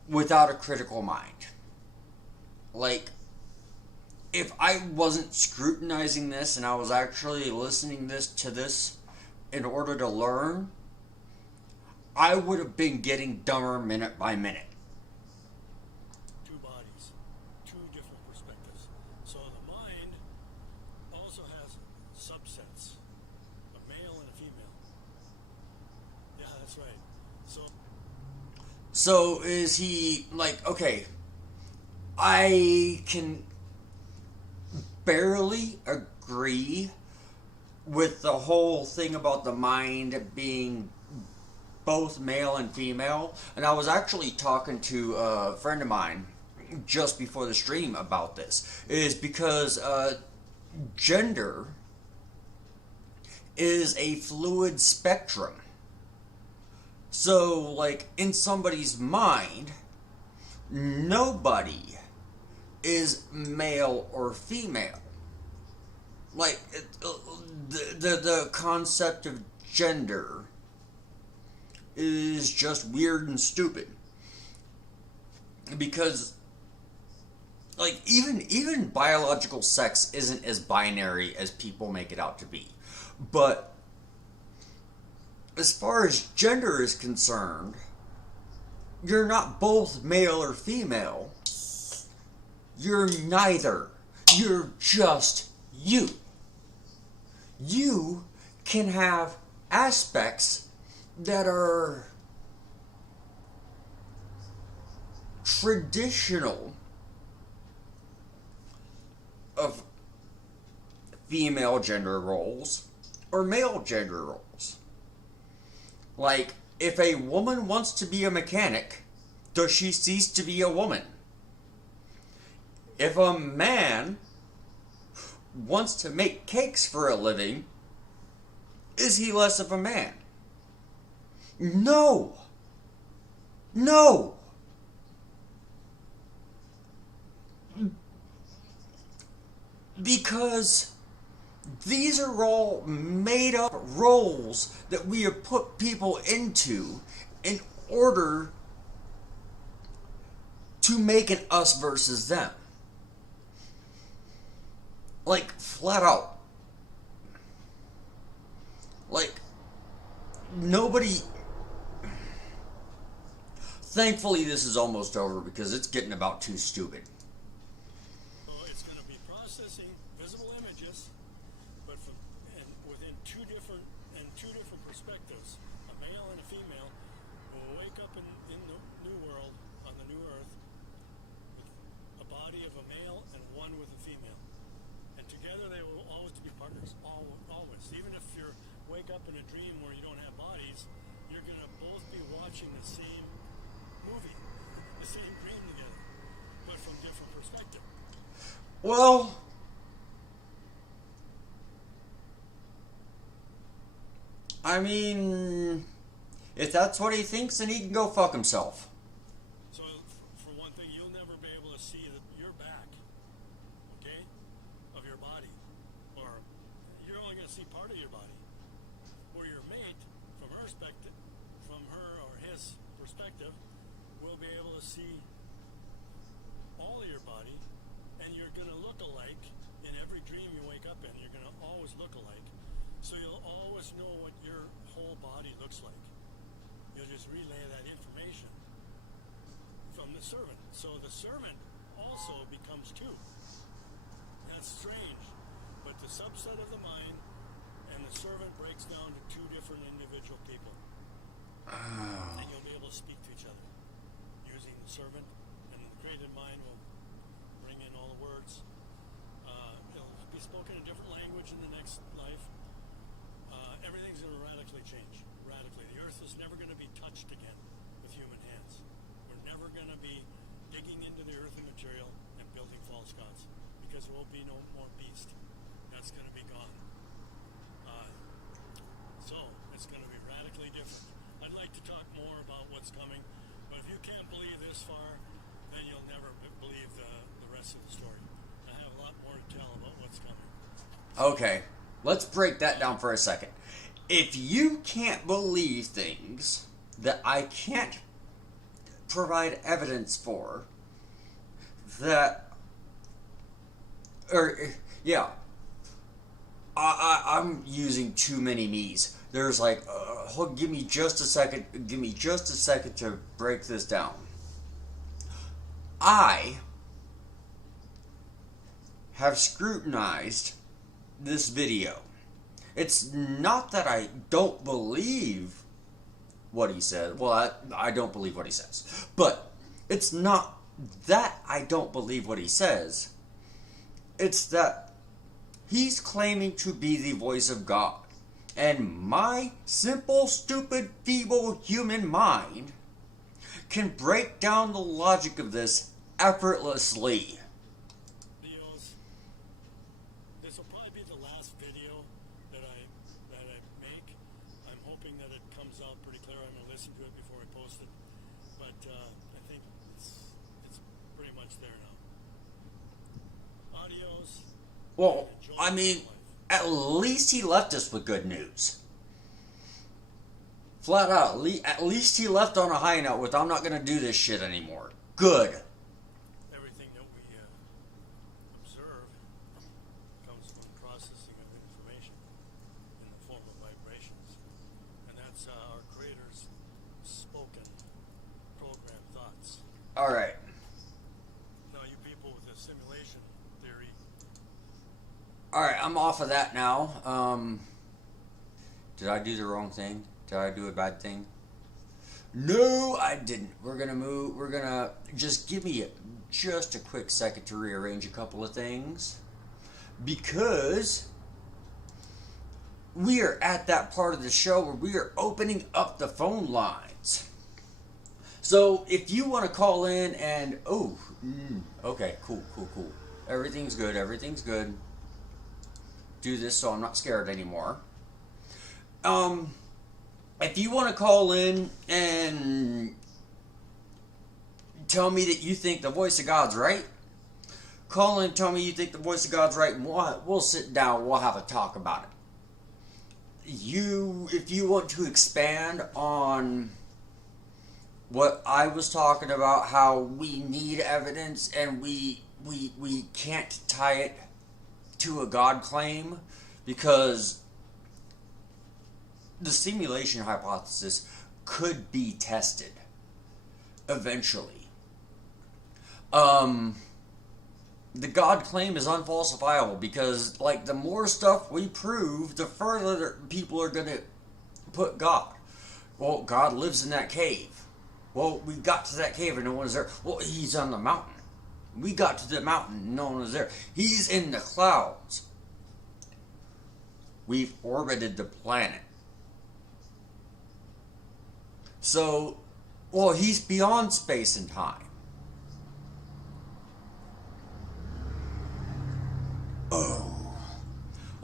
without a critical mind. Like, if I wasn't scrutinizing this and I was actually listening to this in order to learn, I would have been getting dumber minute by minute. Two bodies, two different perspectives. So the mind also has subsets, a male and a female. Yeah, that's right. So is he like, okay, I can barely agree with the whole thing about the mind being both male and female, and I was actually talking to a friend of mine just before the stream about this, is because gender is a fluid spectrum. So, like, in somebody's mind, nobody is male or female. Like, the concept of gender is just weird and stupid. Because, like, even biological sex isn't as binary as people make it out to be. But as far as gender is concerned, you're not both male or female. You're neither. You're just you. You can have aspects that are traditional of female gender roles or male gender roles. Like, if a woman wants to be a mechanic, does she cease to be a woman? If a man wants to make cakes for a living, is he less of a man? No. No. Because these are all made up roles that we have put people into in order to make an us versus them. Like, flat out. Like, nobody... Thankfully, this is almost over because it's getting about too stupid. So it's going to be processing visible images, but within two different perspectives, a male and a female, Well, I mean, if that's what he thinks, then he can go fuck himself. So, for one thing, you'll never be able to see your back, okay, of your body, or you're only going to see part of your body. Or your mate, from her perspective, from her or his perspective, will be able to see all of your body, and you're going to look alike in every dream you wake up in. You're going to always look alike, so you'll always know what your whole body looks like. You'll just relay that information from the servant. So the servant also becomes two. That's strange, but the subset of the mind and the servant breaks down to two different individual people. And you'll be able to speak to each other using the servant, and the created mind will bring in all the words. It'll be spoken in a different language in the next life. Everything's going to radically change. Radically. The earth is never going to be touched again with human hands. We're never going to be digging into the earthen material and building false gods, because there will be no more beast. That's going to be gone. So it's going to be radically different. I'd like to talk more about what's coming, but if you can't believe this far, then you'll never believe the rest of the story. I have a lot more to tell about what's coming. Okay, let's break that down for a second. If you can't believe things that I can't provide evidence for, I'm using too many me's. There's like, give me just a second to break this down. I have scrutinized this video. It's not that I don't believe what he said. Well, I don't believe what he says. But it's not that I don't believe what he says. It's that he's claiming to be the voice of God. And my simple, stupid, feeble human mind can break down the logic of this effortlessly. This will probably be the last video that I make. I'm hoping that it comes out pretty clear. I'm going to listen to it before I post it. But I think it's pretty much there now. Audios. Well, I mean, at least he left us with good news. Flat out, at least he left on a high note with, I'm not going to do this shit anymore. Good. Everything that we observe comes from processing of information in the form of vibrations. And that's our Creator's spoken program thoughts. Alright. Now, you people with the simulation theory. Alright, I'm off of that now. Did I do the wrong thing? Did I do a bad thing? No, I didn't. We're gonna just give me just a quick second to rearrange a couple of things, because we are at that part of the show where we are opening up the phone lines. So if you want to call in and okay, cool. Everything's good. Do this so I'm not scared anymore. If you want to call in and tell me that you think the voice of God's right, call in and tell me you think the voice of God's right, and we'll sit down, we'll have a talk about it. If you want to expand on what I was talking about, how we need evidence and we can't tie it to a God claim, because the simulation hypothesis could be tested eventually. The God claim is unfalsifiable, because like the more stuff we prove, the further people are going to put God. Well, God lives in that cave. Well, we got to that cave and no one was there. Well, he's on the mountain. We got to the mountain and no one was there. He's in the clouds. We've orbited the planet. So, well, he's beyond space and time.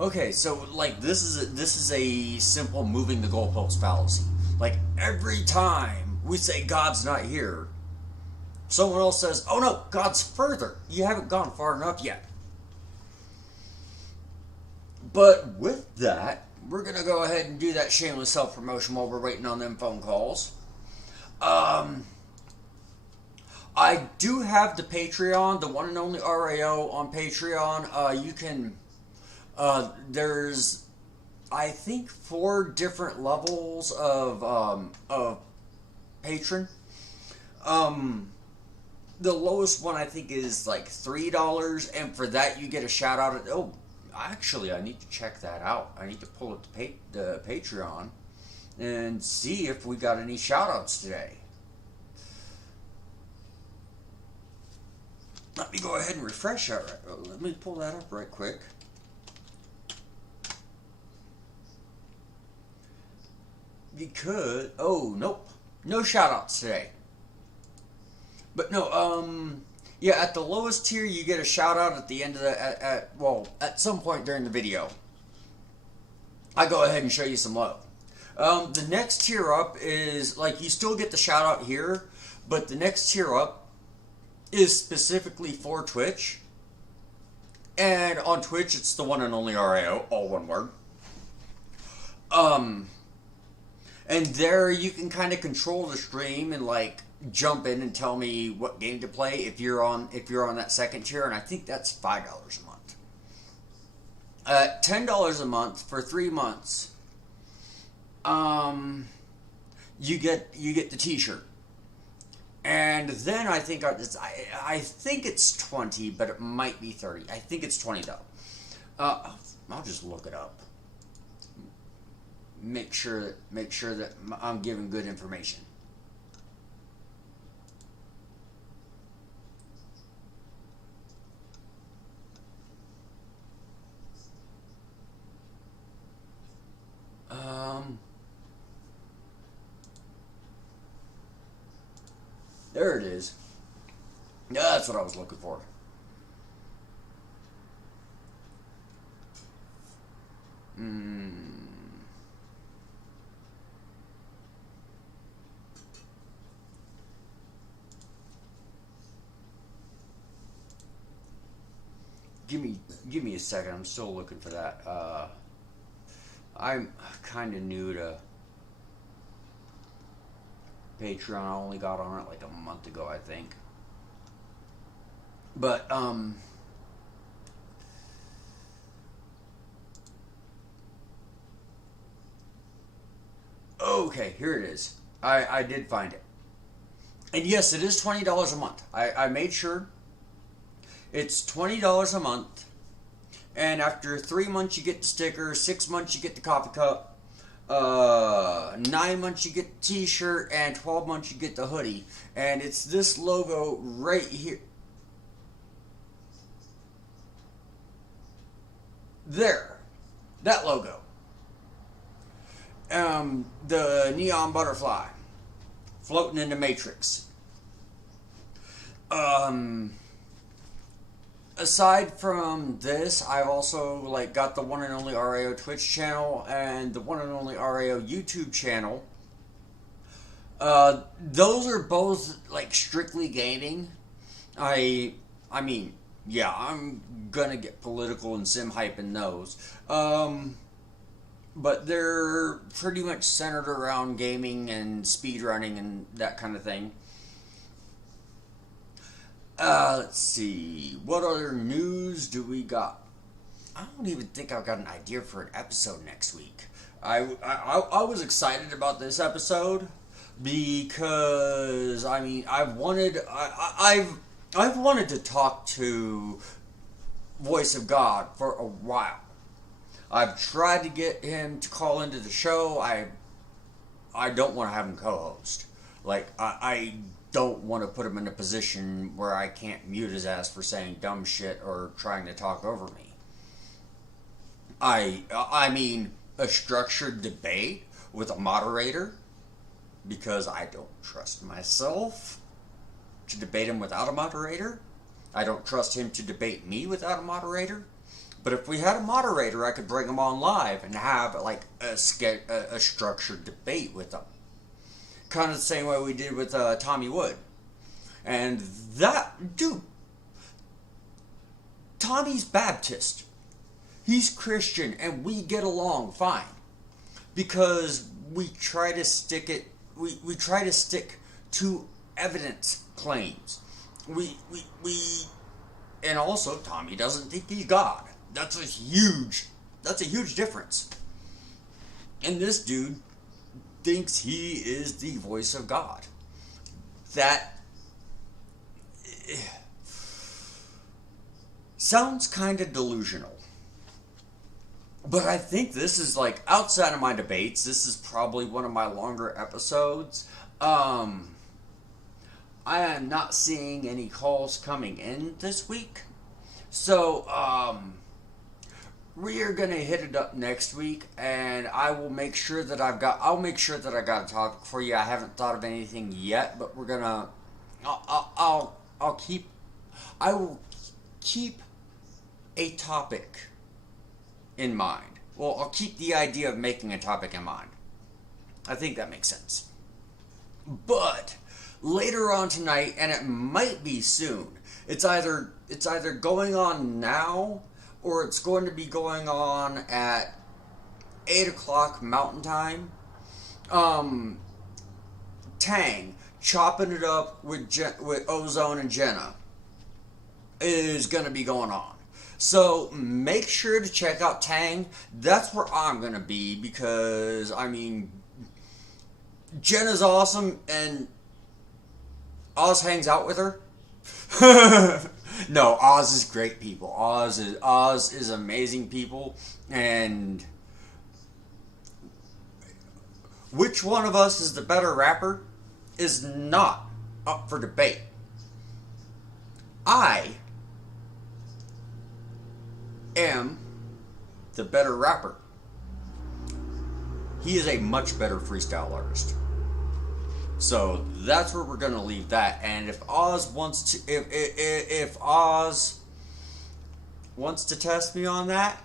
Okay, so like this is a simple moving the goalpost fallacy. Like every time we say God's not here, someone else says, "Oh no, God's further. You haven't gone far enough yet." But with that, we're gonna go ahead and do that shameless self-promotion while we're waiting on them phone calls. I do have the Patreon, the one and only RAO on Patreon. You can. There's, I think, 4 different levels of patron. The lowest one I think is like $3, and for that you get a shout out. Oh, actually, I need to check that out. I need to pull up the Patreon and see if we got any shout outs today. Let me go ahead and refresh that. Let me pull that up right quick. Because, oh, nope. No shout outs today. But no, yeah, at the lowest tier, you get a shout out at the end of the, at some point during the video. I go ahead and show you some love. The next tier up is, like, you still get the shout out here, but the next tier up is specifically for Twitch. And on Twitch, it's the one and only RAO, all one word. And there you can kind of control the stream and like jump in and tell me what game to play if you're on that second tier, and I think that's $5 a month. $10 a month for 3 months. You get the T-shirt, and then I think it's 20, but it might be 30. I think it's 20 though. I'll just look it up. Make sure that I'm giving good information. There it is. Yeah, that's what I was looking for. Give me a second. I'm still looking for that. I'm kind of new to Patreon. I only got on it like a month ago, I think. But okay, here it is. I did find it. And yes, it is $20 a month. I made sure. It's $20 a month. And after 3 months you get the sticker, 6 months you get the coffee cup, 9 months you get the t-shirt, and 12 months you get the hoodie. And it's this logo right here. There. That logo. The neon butterfly floating in the matrix. Aside from this, I've also like got the one and only RAO Twitch channel and the one and only RAO YouTube channel. Those are both like strictly gaming. I mean, yeah, I'm gonna get political and Simhype in those. But they're pretty much centered around gaming and speedrunning and that kind of thing. Let's see. What other news do we got? I don't even think I've got an idea for an episode next week. I was excited about this episode because I mean I've wanted to talk to Voice of God for a while. I've tried to get him to call into the show. I don't want to have him co-host. Like I don't want to put him in a position where I can't mute his ass for saying dumb shit or trying to talk over me. I mean, a structured debate with a moderator, because I don't trust myself to debate him without a moderator. I don't trust him to debate me without a moderator. But if we had a moderator, I could bring them on live and have like a structured debate with them. Kind of the same way we did with Tommy Wood. And that, dude, Tommy's Baptist. He's Christian, and we get along fine. Because we try to stick it, we try to stick to evidence claims. And also Tommy doesn't think he's God. That's a huge difference. And this dude thinks he is the voice of God. That sounds kind of delusional. But I think this is like, outside of my debates, this is probably one of my longer episodes. I am not seeing any calls coming in this week. So, we are going to hit it up next week, and I will make sure that I'll make sure that I got a topic for you. I haven't thought of anything yet, but we're going to, I will keep a topic in mind. Well, I'll keep the idea of making a topic in mind. I think that makes sense. But later on tonight, and it might be soon, it's either going on now, or it's going to be going on at 8 o'clock Mountain Time. Tang, chopping it up with Ozone and Jenna, is going to be going on. So make sure to check out Tang. That's where I'm going to be, because, I mean, Jenna's awesome, and Oz hangs out with her. No, Oz is great people. Oz is amazing people, and which one of us is the better rapper is not up for debate. I am the better rapper. He is a much better freestyle artist. So that's where we're gonna leave that. And if Oz wants to, if Oz wants to test me on that,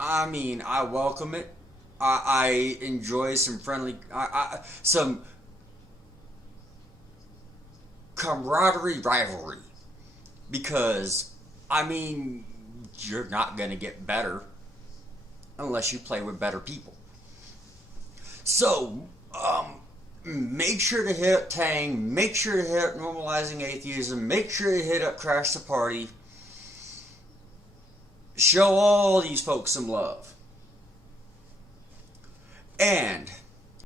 I mean, I welcome it. I enjoy some friendly, some camaraderie rivalry, because I mean, you're not gonna get better unless you play with better people. So, make sure to hit up Tang, make sure to hit up Normalizing Atheism, make sure to hit up Crash the Party. Show all these folks some love. And